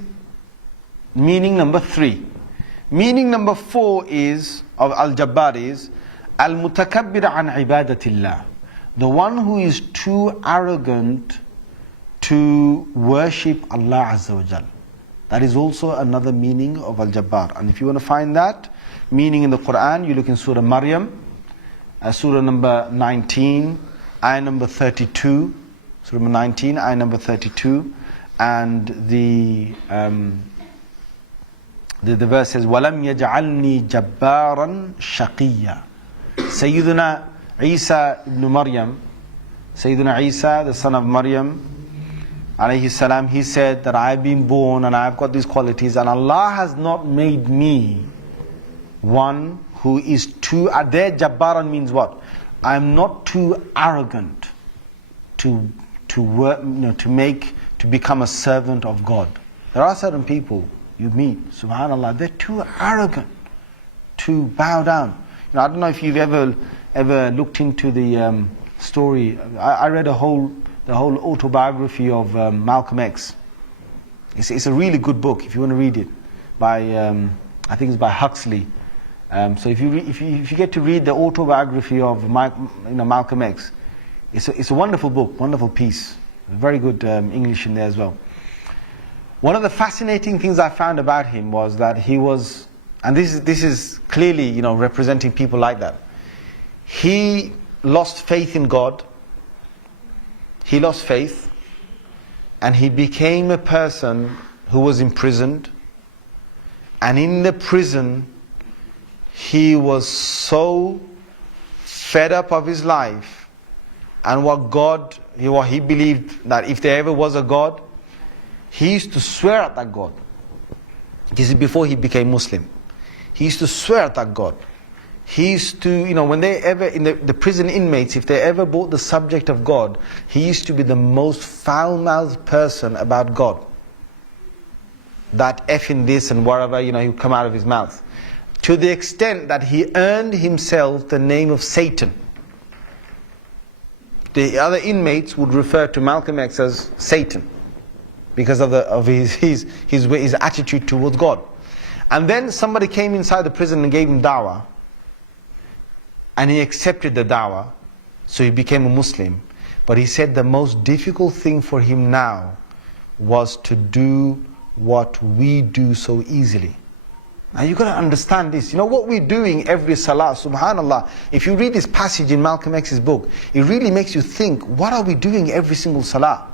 meaning number 3. Meaning number 4 is, of Al-Jabbar is, Al-Mutakabbir an ibadatillah. The one who is too arrogant to worship Allah Azza wa Jal. That is also another meaning of Al-Jabbar. And if you want to find that meaning in the Quran, you look in Surah Maryam, Surah number 19, ayah number 32. Surah number 19, ayah number 32. And the verse says, وَلَمْ يَجْعَلْنِي جَبَّارًا شَقِيًّا. Sayyiduna Isa ibn Maryam, Sayyiduna Isa, the son of Maryam, alayhi salam, he said that I've been born and I've got these qualities, and Allah has not made me one who is too, there Jabbaran means what? I'm not too arrogant to work, to become a servant of God. There are certain people you meet, subhanallah, they're too arrogant to bow down. I don't know if you've ever looked into the story. I read the whole autobiography of Malcolm X. It's a really good book if you want to read it, by I think it's by Huxley. So if you get to read the autobiography of Malcolm X, it's a wonderful book, wonderful piece, very good English in there as well. One of the fascinating things I found about him was that he was, and this is clearly, you know, representing people like that. He lost faith in God. He lost faith, and he became a person who was imprisoned. And in the prison, he was so fed up of his life and what he believed that if there ever was a God, he used to swear at that God. This is before he became Muslim. He used to swear at that God. He used to, you know, when they ever, in the prison inmates, if they ever brought the subject of God, he used to be the most foul-mouthed person about God. That effing this and whatever, you know, he would come out of his mouth. To the extent that he earned himself the name of Satan. The other inmates would refer to Malcolm X as Satan because of his attitude towards God. And then somebody came inside the prison and gave him dawah, and he accepted the dawah, so he became a Muslim. But he said the most difficult thing for him now was to do what we do so easily. Now you've got to understand this. You know what we're doing every salah, subhanallah. If you read this passage in Malcolm X's book, it really makes you think, what are we doing every single salah?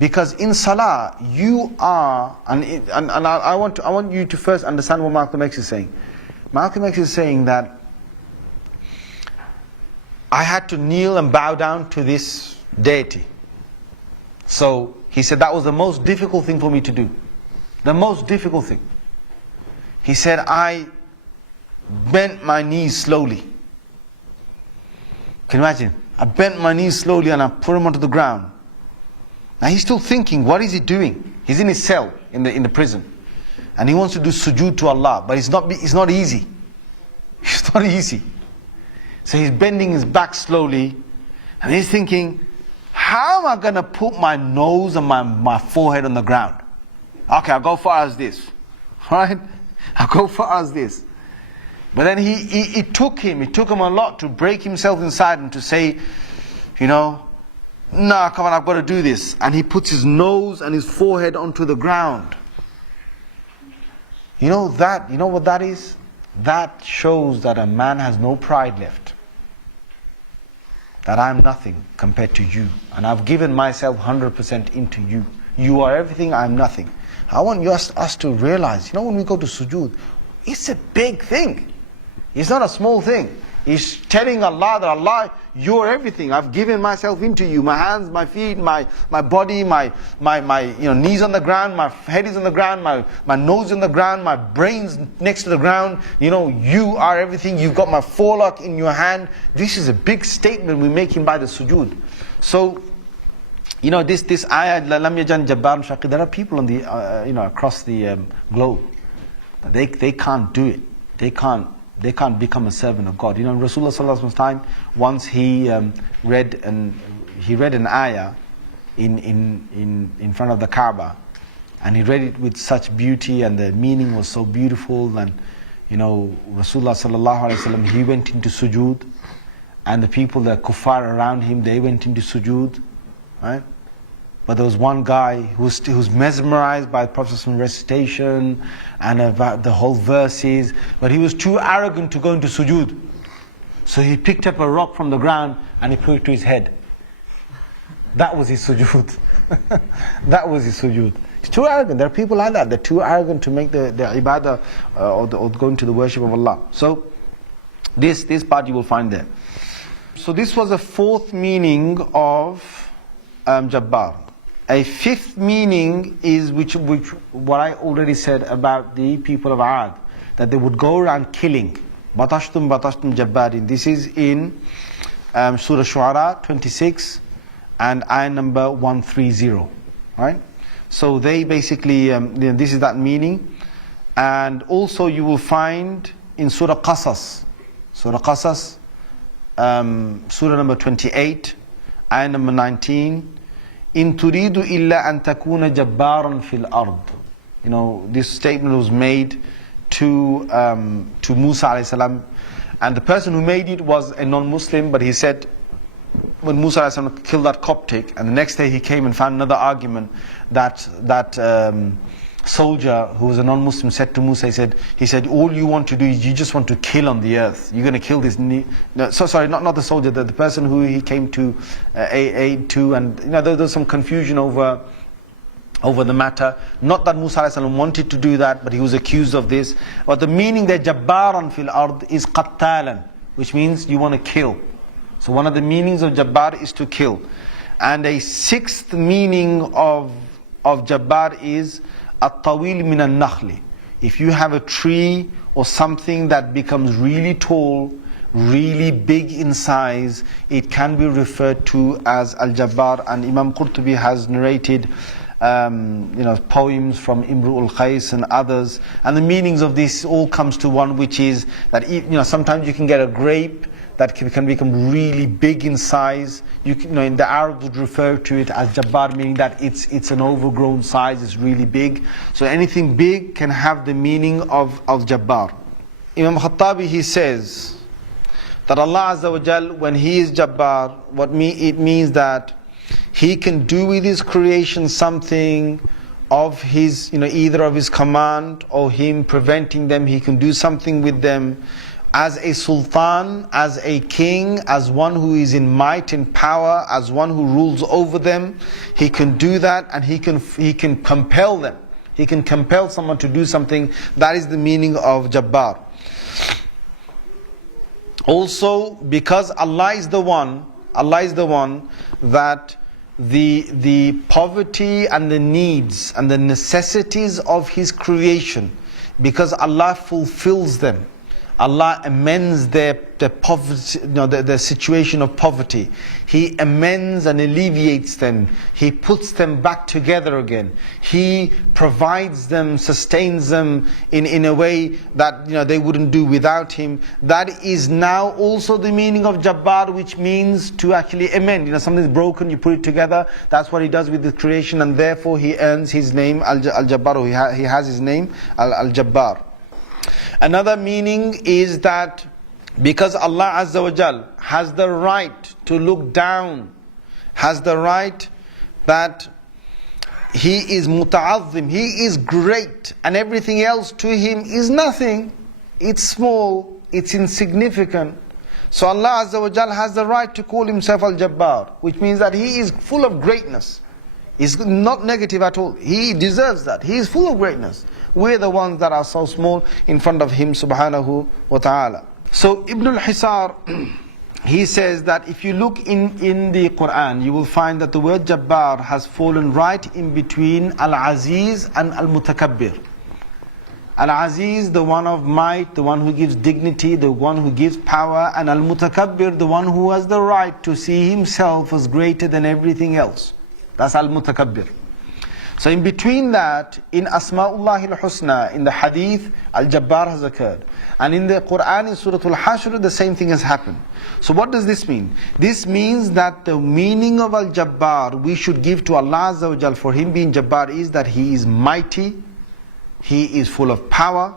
Because in salah, you are, and I want you to first understand what Malcolm X is saying. Malcolm X is saying that I had to kneel and bow down to this deity. So he said that was the most difficult thing for me to do. The most difficult thing. He said, I bent my knees slowly. Can you imagine? I bent my knees slowly and I put them onto the ground. Now he's still thinking, what is he doing? He's in his cell in the prison. And he wants to do sujood to Allah, but it's not easy. It's not easy. So he's bending his back slowly, and he's thinking, how am I going to put my nose and my forehead on the ground? Okay, I'll go far as this. Alright? I'll go far as this. But then it took him a lot to break himself inside and to say, you know, no, come on, I've got to do this. And he puts his nose and his forehead onto the ground. You know what that is? That shows that a man has no pride left. That I'm nothing compared to you. And I've given myself 100% into you. You are everything, I'm nothing. I want us to realize, you know, when we go to sujood, it's a big thing. It's not a small thing. It's telling Allah that Allah, you're everything. I've given myself into you. My hands, my feet, my body, my knees on the ground, my head is on the ground, my nose on the ground, my brain's next to the ground. You know, you are everything. You've got my forelock in your hand. This is a big statement we're making by the sujood. So, you know, this ayah, lam yajan Jabbar Shaykh, there are people on the across the globe. They can't do it. They can't become a servant of God. You know, in Rasulullah sallallahu alaihi wasallam's time, once he read an ayah in front of the Kaaba, and he read it with such beauty, and the meaning was so beautiful, and you know, Rasulullah sallallahu alaihi wasallam, he went into sujood, and the people, the kuffar around him, they went into sujood, right? But there was one guy who was mesmerized by the Prophet's recitation and about the whole verses, but he was too arrogant to go into sujood. So he picked up a rock from the ground and he put it to his head. That was his sujood. That was his sujood. He's too arrogant. There are people like that. They're too arrogant to make the ibadah or go into the worship of Allah. So this part you will find there. So this was a fourth meaning of Jabbar. A fifth meaning is which what I already said about the people of Ad, that they would go around killing. Batashtum Jabbarin. This is in Surah Shu'ara 26 and ayah number 130. Right? So they basically, this is that meaning. And also you will find in Surah Qasas, Surah number 28, ayah number 19, in turidu illa an takuna jabbaran fil ard. You know, this statement was made to Musa alayhi salam, and the person who made it was a non-Muslim, but he said, when Musa ﷺ killed that Coptic, and the next day he came and found another argument that soldier who was a non-Muslim said to Musa, he said, all you want to do is you just want to kill on the earth. You're going to kill this. Not the soldier, the person who he came to aid to, and there was some confusion over the matter. Not that Musa ﷺ wanted to do that, but he was accused of this. But the meaning there, Jabbaran fil ard, is qattalan, which means you want to kill. So one of the meanings of Jabbar is to kill. And a sixth meaning of Jabbar is at-tawil min al-nakhli. If you have a tree or something that becomes really tall, really big in size, it can be referred to as al-Jabbar. And Imam Qurtubi has narrated poems from Imru al-Qais and others, and the meanings of this all comes to one, which is that sometimes you can get a grape that can become really big in size. In the Arabs would refer to it as Jabbar, meaning that it's an overgrown size, it's really big. So anything big can have the meaning of Jabbar. Imam Khattabi, he says that Allah Azza wa Jal, when He is Jabbar, it means that He can do with His creation something of His, either of His command or Him preventing them. He can do something with them as a sultan, as a king, as one who is in might and power, as one who rules over them. He can do that, and he can compel them. He can compel someone to do something. That is the meaning of Jabbar. Also, because Allah is the one that the poverty and the needs and the necessities of His creation, because Allah fulfills them, Allah amends their poverty, their situation of poverty. He amends and alleviates them. He puts them back together again. He provides them, sustains them in a way that they wouldn't do without Him. That is now also the meaning of Jabbar, which means to actually amend. Something's broken, you put it together. That's what He does with the creation, and therefore He earns His name Al-Jabbar. He has His name Al-Jabbar. Another meaning is that because Allah Azza wa Jal has the right to look down, has the right that He is muta'azzim, He is great, and everything else to Him is nothing. It's small, it's insignificant. So Allah Azza wa Jal has the right to call Himself Al-Jabbar, which means that He is full of greatness. He's not negative at all. He deserves that. He is full of greatness. We're the ones that are so small in front of Him subhanahu wa ta'ala. So Ibn al-Hisar, he says that if you look in the Quran, you will find that the word Jabbar has fallen right in between Al-Aziz and Al-Mutakabbir. Al-Aziz, the one of might, the one who gives dignity, the one who gives power, and Al-Mutakabbir, the one who has the right to see himself as greater than everything else. That's Al-Mutakabbir. So in between that, in Asma'ullah al-Husna, in the Hadith, Al-Jabbar has occurred. And in the Quran, in Surah Al-Hashr, the same thing has happened. So what does this mean? This means that the meaning of Al-Jabbar we should give to Allah Azza wa Jal for Him being Jabbar is that He is mighty, He is full of power,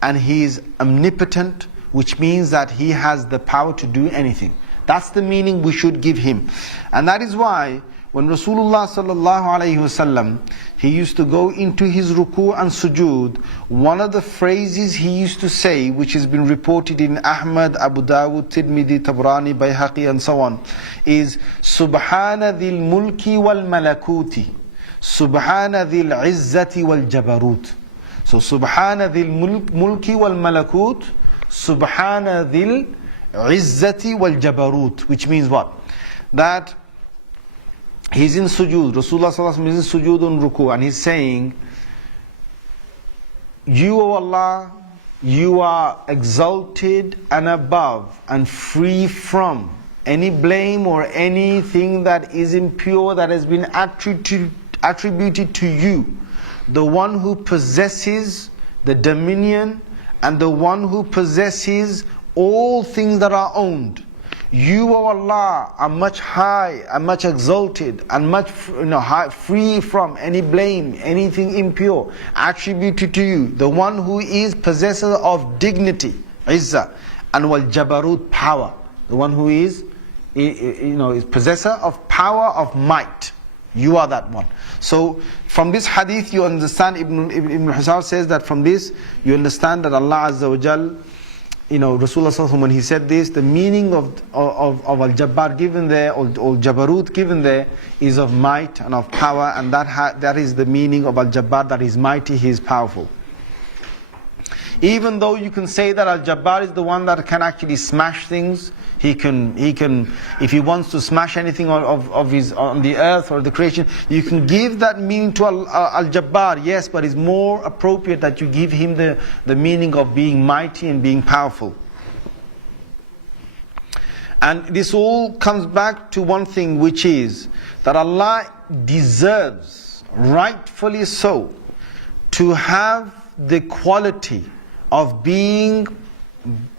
and He is omnipotent, which means that He has the power to do anything. That's the meaning we should give Him. And that is why when Rasulullah sallallahu alayhi wasallam, he used to go into his ruku and sujood, one of the phrases he used to say, which has been reported in Ahmad, Abu Dawud, Tirmidhi, Tabrani, Bayhaqi and so on, is Subhana dhil mulki wal malakuti, Subhana dhil izzati wal jabarut. So Subhana dhil mulki wal malakut, Subhana dhil izzati wal jabarut, which means what? That He's in sujood, Rasulullah sallallahu alaihi wasallam is in sujood on ruku, and he's saying, You, O Allah, You are exalted and above and free from any blame or anything that is impure that has been attributed to You, the one who possesses the dominion and the one who possesses all things that are owned. You, O Allah, are much high and much exalted and much free from any blame, anything impure attributed to You, the one who is possessor of dignity, izzah, and wal jabarut, power, the one who is is possessor of power, of might. You are that one. So from this hadith you understand, Ibn Hasan says that from this you understand that Allah Azza wa Jal, Rasulullah Sallallahu Alaihi Wasallam, when he said this, the meaning of Al-Jabbar given there, or Jabarut given there, is of might and of power, and that is the meaning of Al-Jabbar, that is mighty, he is powerful. Even though you can say that Al-Jabbar is the one that can actually smash things, he can, if he wants to smash anything on the earth or the creation, you can give that meaning to Al-Jabbar, yes, but it's more appropriate that you give him the meaning of being mighty and being powerful. And this all comes back to one thing, which is that Allah deserves, rightfully so, to have the quality of being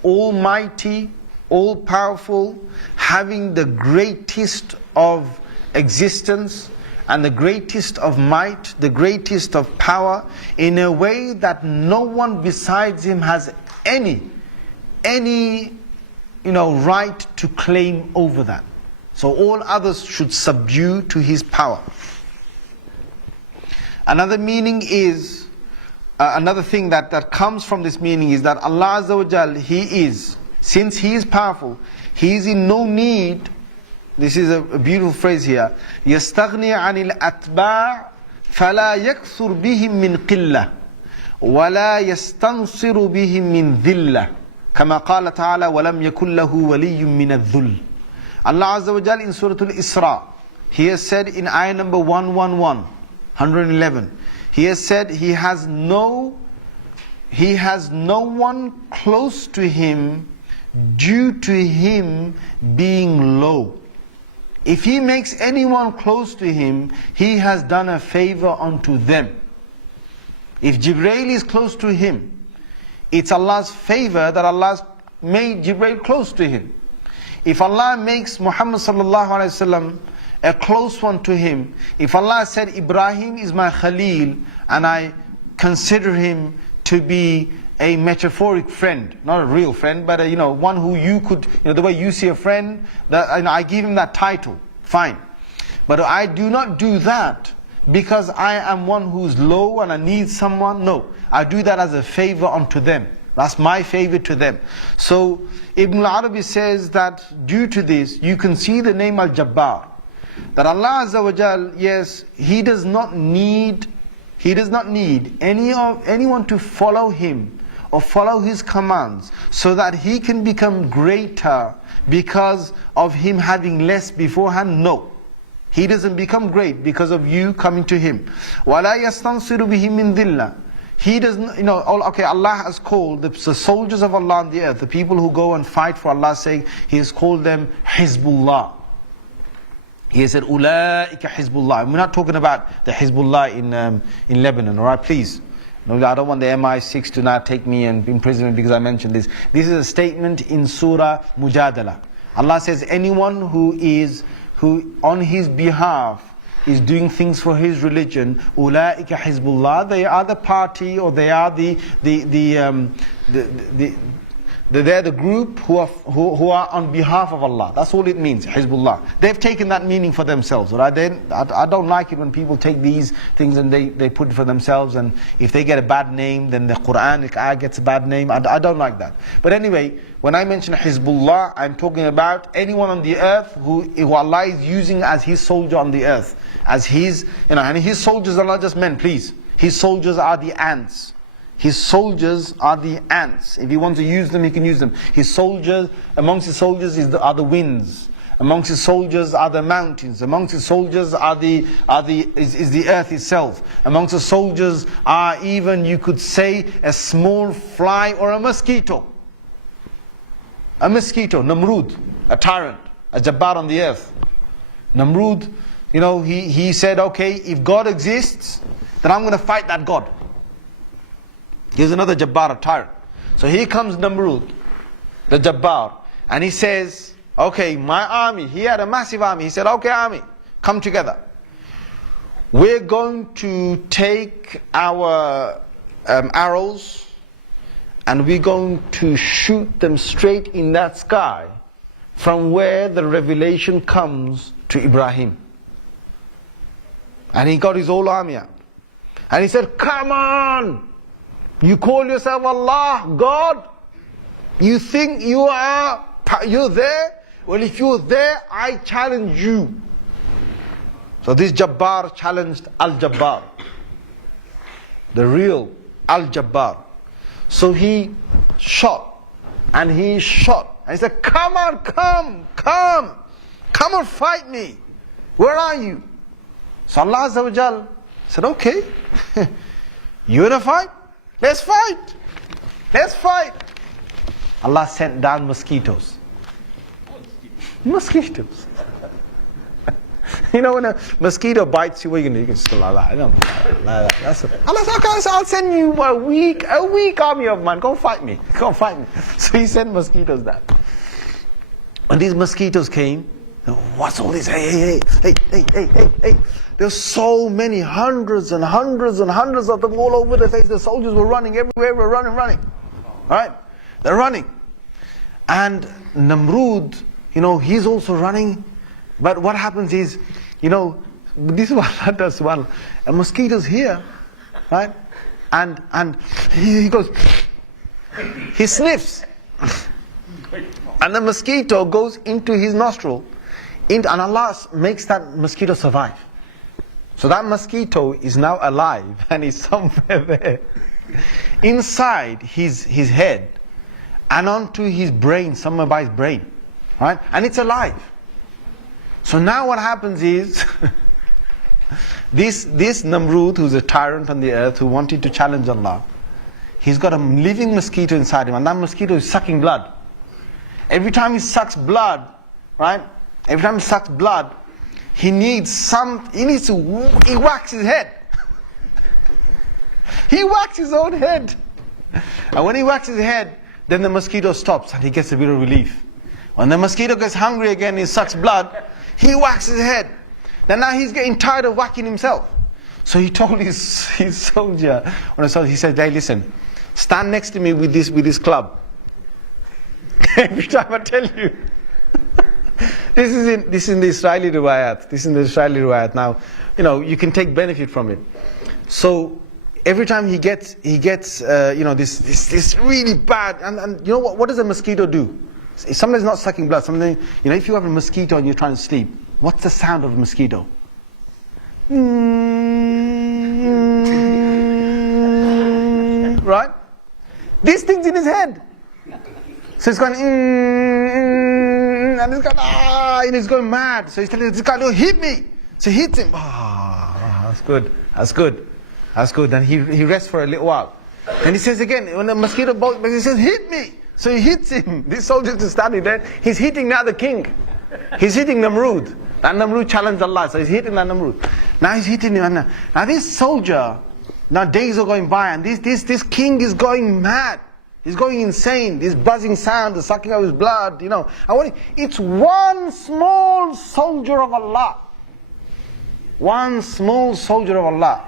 almighty, all-powerful, having the greatest of existence and the greatest of might, the greatest of power, in a way that no one besides him has any right to claim over that. So all others should subdue to his power. Another meaning is, another thing that comes from this meaning is that Allah Azza wa Jal, since He is powerful, He is in no need, this is a beautiful phrase here, يَسْتَغْنِي عَنِ الْأَتْبَاعِ فَلَا يَكْثُرْ بِهِمْ مِنْ قِلَّةٍ وَلَا يَسْتَنصِرُ بِهِمْ مِنْ ذِلَّةٍ كَمَا قَالَ تَعَالَى وَلَمْ يَكُنْ لَهُ وَلِيٌّ مِنَ الذُّلِّ. Allah Azza wa Jal in Surah Al-Isra, He has said in ayah number 111, He has said He has no one close to Him due to Him being low. If He makes anyone close to Him, He has done a favor unto them. If Jibreel is close to Him, it's Allah's favor that Allah made Jibreel close to Him. If Allah makes Muhammad sallallahu alaihi wasallam a close one to Him, if Allah said Ibrahim is my Khalil and I consider him to be a metaphoric friend, not a real friend, but one who you could, the way you see a friend, that I give him that title, fine. But I do not do that because I am one who's low and I need someone. No, I do that as a favor unto them. That's my favor to them. So Ibn al-Arabi says that due to this, you can see the name Al-Jabbar. That Allah Azza wa Jal, yes, He does not need anyone to follow Him or follow His commands so that He can become greater because of him having less beforehand. No. He doesn't become great because of you coming to Him. وَلَا يَسْتَنصِرُ بِهِ مِنْ ذِلَّةٍ. He doesn't, Allah has called the soldiers of Allah on the earth, the people who go and fight for Allah's sake, He has called them Hizbullah. He has said, أُولَٰئِكَ Hizbullah. We're not talking about the Hizbullah in Lebanon, alright, please. No, I don't want the MI6 to now take me and imprison me because I mentioned this. This is a statement in Surah Mujadala. Allah says, anyone who on His behalf is doing things for his religion, أُولَٰئِكَ Hizbullah, they are the party, or they are they're the group who are on behalf of Allah. That's all it means, Hizbullah. They've taken that meaning for themselves. Right? I don't like it when people take these things and they put it for themselves, and if they get a bad name, then the Quranic ayah gets a bad name. I don't like that. But anyway, when I mention Hizbullah, I'm talking about anyone on the earth who Allah is using as His soldier on the earth. As His, and His soldiers are not just men, please. His soldiers are the ants. His soldiers are the ants. If He wants to use them, He can use them. His soldiers, amongst His soldiers are the winds. Amongst His soldiers are the mountains. Amongst His soldiers is the earth itself. Amongst His soldiers are even, you could say, a small fly or a mosquito. A mosquito, Namrud, a tyrant, a Jabbar on the earth. Namrud, he said, okay, if God exists, then I'm going to fight that God. Here's another Jabbar, a tyrant. So here comes Namrud, the Jabbar, and he says, okay, my army, he had a massive army. He said, okay, army, come together. We're going to take our arrows and we're going to shoot them straight in that sky from where the revelation comes to Ibrahim. And he got his whole army out. And he said, come on! You call yourself Allah, God? You think you're there? Well, if you're there, I challenge you. So this Jabbar challenged Al-Jabbar, the real Al-Jabbar. So he shot, and he shot. And he said, come on, come and fight me. Where are you? So Allah Azza wa Jal said, okay, you wanna fight? Let's fight. Let's fight. Allah sent down mosquitoes. Mosquitoes. You know, when a mosquito bites you, what are you going to do? You can just go like that. I don't like that. That's it. Allah said, okay, so I'll send you a weak army of man. Go fight me. Go fight me. So he sent mosquitoes down. When these mosquitoes came, what's all this? Hey. There's so many, hundreds and hundreds and hundreds of them all over the face. The soldiers were running everywhere, were running. Alright? They're running. And Namrud, he's also running. But what happens is, this is what Allah does. Well, a mosquito's here, right? And he goes, he sniffs. And the mosquito goes into his nostril. And Allah makes that mosquito survive. So that mosquito is now alive and is somewhere there. Inside his head and onto his brain, somewhere by his brain. Right? And it's alive. So now what happens is, this Namrud, who's a tyrant on the earth, who wanted to challenge Allah, he's got a living mosquito inside him, and that mosquito is sucking blood. Every time he sucks blood, right? Every time he sucks blood, he whacks his head. He whacks his own head. And when he whacks his head, then the mosquito stops and he gets a bit of relief. When the mosquito gets hungry again, he sucks blood, he whacks his head. Then now he's getting tired of whacking himself. So he told his soldier, he said, hey, listen, stand next to me with this club. Every time I tell you. This is in the Israeli riwayat. This is in the Israeli riwayat. Now, you can take benefit from it. So every time he gets this really bad, and you know what does a mosquito do? Sometimes not sucking blood. Sometimes, if you have a mosquito and you're trying to sleep, what's the sound of a mosquito? Right? This thing's in his head. So it's going, and it's going, and he's going mad. So he's telling this guy, no, hit me. So he hits him. That's good. Then he rests for a little while. And he says again, when the mosquito bites, he says, hit me. So he hits him. This soldier is standing there. He's hitting now the king. He's hitting Namrud. That Namrud challenged Allah. So he's hitting that Namrud. Now he's hitting him. Now this soldier, now days are going by, and this king is going mad. He's going insane. This buzzing sound, the sucking of his blood, It's one small soldier of Allah. One small soldier of Allah.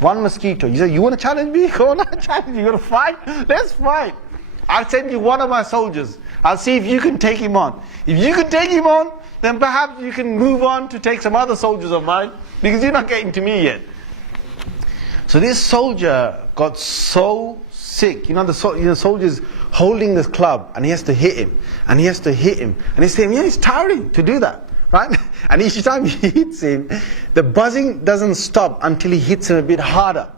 One mosquito. You say, you want to challenge me? Go on, I'll challenge you. You want to fight? Let's fight. I'll send you one of my soldiers. I'll see if you can take him on. If you can take him on, then perhaps you can move on to take some other soldiers of mine, because you're not getting to me yet. So this soldier got so sick. The soldier's holding this club, and he has to hit him, and he has to hit him, and he's saying, it's tiring to do that, right? And each time he hits him, the buzzing doesn't stop until he hits him a bit harder.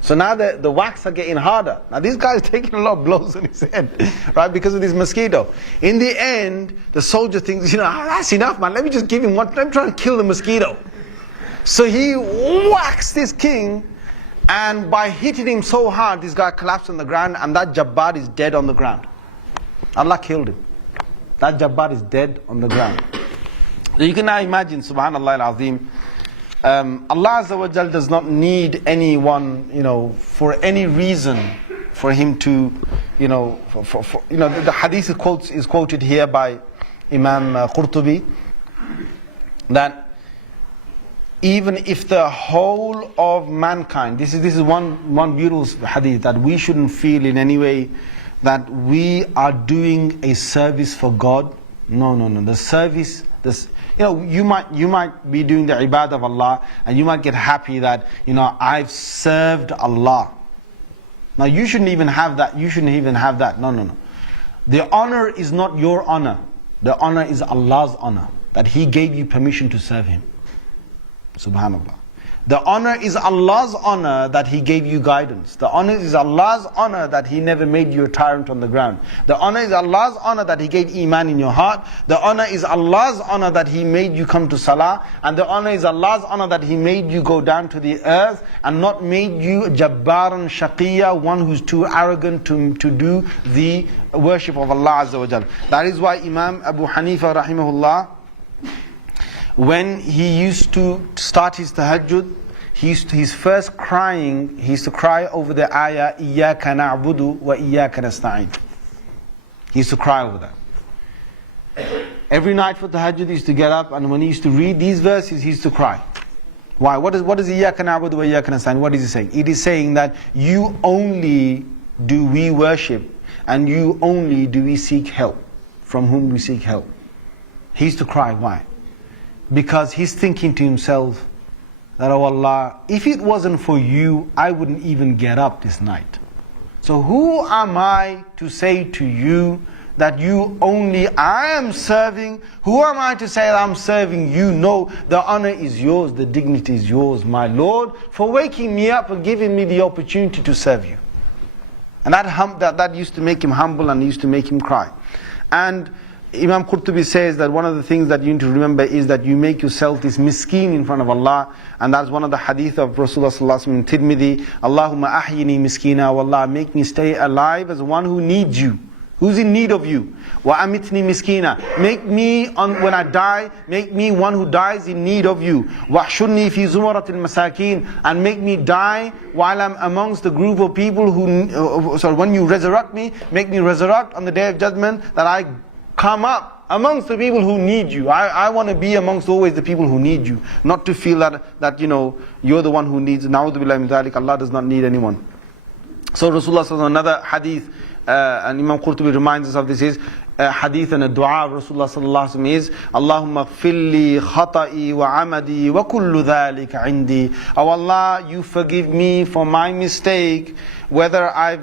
So now the whacks are getting harder. Now this guy is taking a lot of blows on his head, right, because of this mosquito. In the end, the soldier thinks, that's enough, man. Let me just give him one. Let me try and kill the mosquito. So he whacks this king, and by hitting him so hard, this guy collapsed on the ground, and that Jabbar is dead on the ground. Allah killed him. That Jabbar is dead on the ground. So you can now imagine, subhanallah al-azim, Allah Azza wa Jal does not need anyone, for any reason for him to, the hadith is quoted here by Imam Qurtubi, that even if the whole of mankind, this is one beautiful hadith, that we shouldn't feel in any way that we are doing a service for God No, no, no. The service, this, you might be doing the ibadah of Allah, and you might get happy that, I've served Allah. Now you shouldn't even have that. You shouldn't even have that. No, no, no. The honor is not your honor. The honor is Allah's honor, that He gave you permission to serve Him. Subhanallah. The honor is Allah's honor that He gave you guidance. The honor is Allah's honor that He never made you a tyrant on the ground. The honor is Allah's honor that He gave Iman in your heart. The honor is Allah's honor that He made you come to Salah. And the honor is Allah's honor that He made you go down to the earth and not made you Jabbar and Shaqiyya, one who's too arrogant to do the worship of Allah Azza wa Jal. That is why Imam Abu Hanifa rahimahullah, when he used to start his tahajjud, he used to cry over the ayah, إِيَّاكَ نَعْبُدُ وَإِيَّاكَ نَسْتَعِينُ. He used to cry over that. Every night for tahajjud, he used to get up, and when he used to read these verses, he used to cry. Why? What is إِيَّاكَ نَعْبُدُ وَإِيَّاكَ نَسْتَعِينُ? What is he saying? It is saying that you only do we worship, and you only do we seek help, from whom we seek help. He used to cry. Why? Because he's thinking to himself that, oh Allah, if it wasn't for you, I wouldn't even get up this night. So who am I to say to you that you only I am serving? Who am I to say that I'm serving you? No, the honor is yours, the dignity is yours, my Lord, for waking me up and giving me the opportunity to serve you. And that used to make him humble and used to make him cry. And Imam Qurtubi says that one of the things that you need to remember is that you make yourself this miskeen in front of Allah, and that's one of the hadith of Rasulullah sallallahu alaihi wasallam in Tirmidhi. Allahumma ahyini miskina, wa Allah, make me stay alive as one who needs you, who's in need of you. Wa amitni miskina, make me when I die, make me one who dies in need of you. Wa hshurni fi zumaratil masakin, and make me die while I'm amongst the group of people who, when you resurrect me, make me resurrect on the day of judgment, that I come up amongst the people who need you. I want to be amongst always the people who need you, not to feel that you're the one who needs. Na'udhu billahi min dhalik, Allah does not need anyone. So Rasulullah sallallahu another hadith, and Imam Qurtubi reminds us of this, is hadith and a dua of Rasulullah sallallahu alaihi wasallam is, Allahumma ghfirli khata'i wa amadi wa kullu dhalika indi. Oh Allah, you forgive me for my mistake, whether I've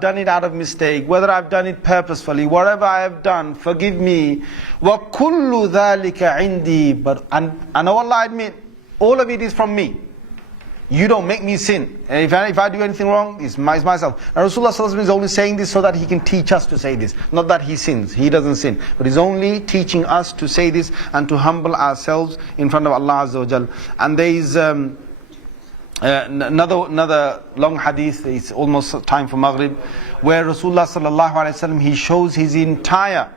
done it out of mistake, whether I've done it purposefully, whatever I have done, forgive me. Wa kullu dhalika indi. And oh Allah, I admit, all of it is from me. You don't make me sin. And if I do anything wrong, it's myself. And Rasulullah sallallahu alaihi wasallam is only saying this so that he can teach us to say this. Not that he sins. He doesn't sin. But he's only teaching us to say this and to humble ourselves in front of Allah Azza wa Jal. And there is another long hadith. It's almost time for Maghrib, where Rasulullah sallallahu alaihi wasallam, he shows his entire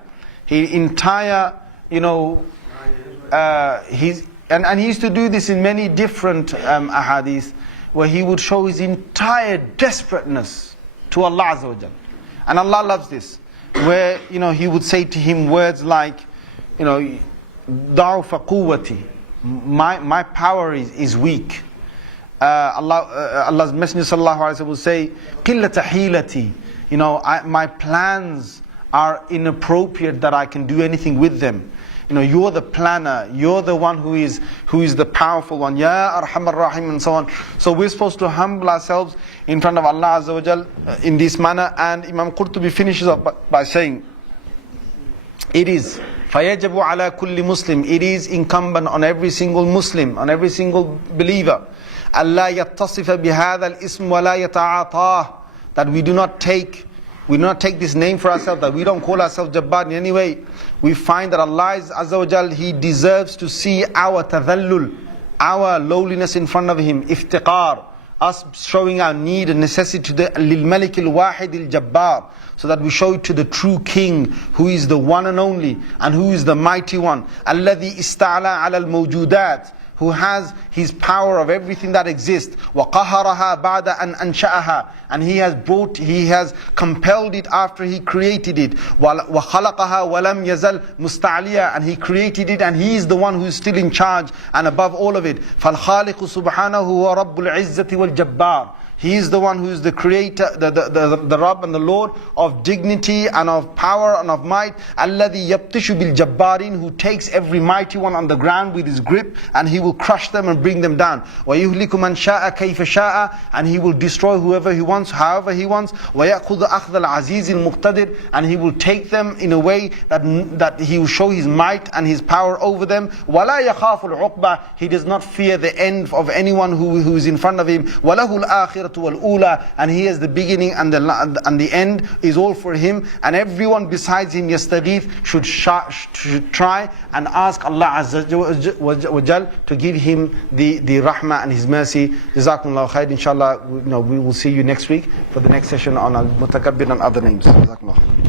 And he used to do this in many different ahadith, where he would show his entire desperateness to Allah Azza wa Jal. And Allah loves this, where he would say to him words like, Da'ufa quwwati, my power is weak. Allah's Messenger sallallahu alaihi wasallam would say, qillata hilati, my plans are inappropriate that I can do anything with them. You're the planner, you're the one who is the powerful one, Ya Arhamar Rahim, and so on. So we're supposed to humble ourselves in front of Allah Azza wa Jal in this manner. And Imam Qurtubi finishes up by saying, it is فَيَجَبُ عَلَى كُلِّ مُسْلِمٍ, it is incumbent on every single Muslim, on every single believer, أَلَّا يَتَّصِفَ بِهَذَا الْإِسْمِ وَلَا يَتَعَاطَاهُ, that we do not take this name for ourselves, that we don't call ourselves Jabbar in any way. We find that Allah Azza wa Jal, He deserves to see our tadhallul, our lowliness in front of Him, iftiqar, us showing our need and necessity to the lil malik al wahid al jabbar, so that we show it to the true King, who is the one and only, and who is the mighty one, alladhi ista'ala ala al mawjudat, who has his power of everything that exists, وَقَهَرَهَا بَعْدَ أَنْ أَنْشَأَهَا, and he has compelled it after he created it, وَخَلَقَهَا وَلَمْ يَزَلْ مُسْتَعْلِيًا, and he created it and he is the one who is still in charge and above all of it. فَالْخَالِقُ سُبْحَانَهُ وَرَبُّ الْعِزَّةِ وَالْجَبَّارِ, He is the one who is the creator, the Rabb and the Lord of dignity and of power and of might. الَّذِي يَبْتِشُ بِالْجَبَّارِينَ, who takes every mighty one on the ground with his grip, and he will crush them and bring them down. وَيُهْلِكُ مَنْ شَاءَ كَيْفَ شَاءَ, and he will destroy whoever he wants, however he wants. وَيَأْخُذُ أَخْذَ الْعَزِيزِ الْمُقْتَدِرِ, and he will take them in a way that he will show his might and his power over them. وَلَا يَخَافُ الْعُقْبَةِ, he does not fear the end of anyone who is in front of him. وَلَهُ الْآخِرَةُ وَالْأُولَى, and he is the beginning and the end is all for him. And everyone besides him, يَسْتَغِيث, should try and ask Allah Azza wa Jal to give him the rahmah and his mercy. Jazakumullahu khair. Inshallah, we will see you next week for the next session on Al-Mutakabbir and other names. Jazakumullah.